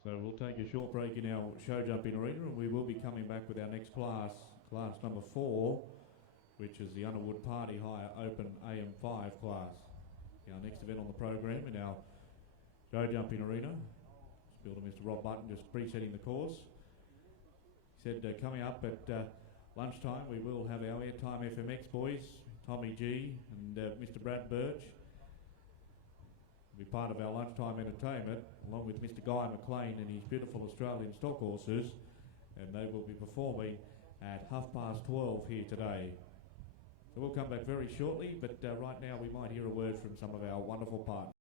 So we'll take a short break in our show jumping arena, and we will be coming back with our next class, class number 4, which is the Underwood Party Hire Open AM5 class. Our next event on the program in our show jumping arena. Builder Mr. Rob Button just pre-setting the course. He said coming up at lunchtime we will have our Airtime FMX boys, Tommy G and Mr. Brad Birch. Be part of our lunchtime entertainment, along with Mr. Guy McLean and his beautiful Australian stock horses, and they will be performing at 12:30 here today. So we'll come back very shortly, but right now we might hear a word from some of our wonderful partners.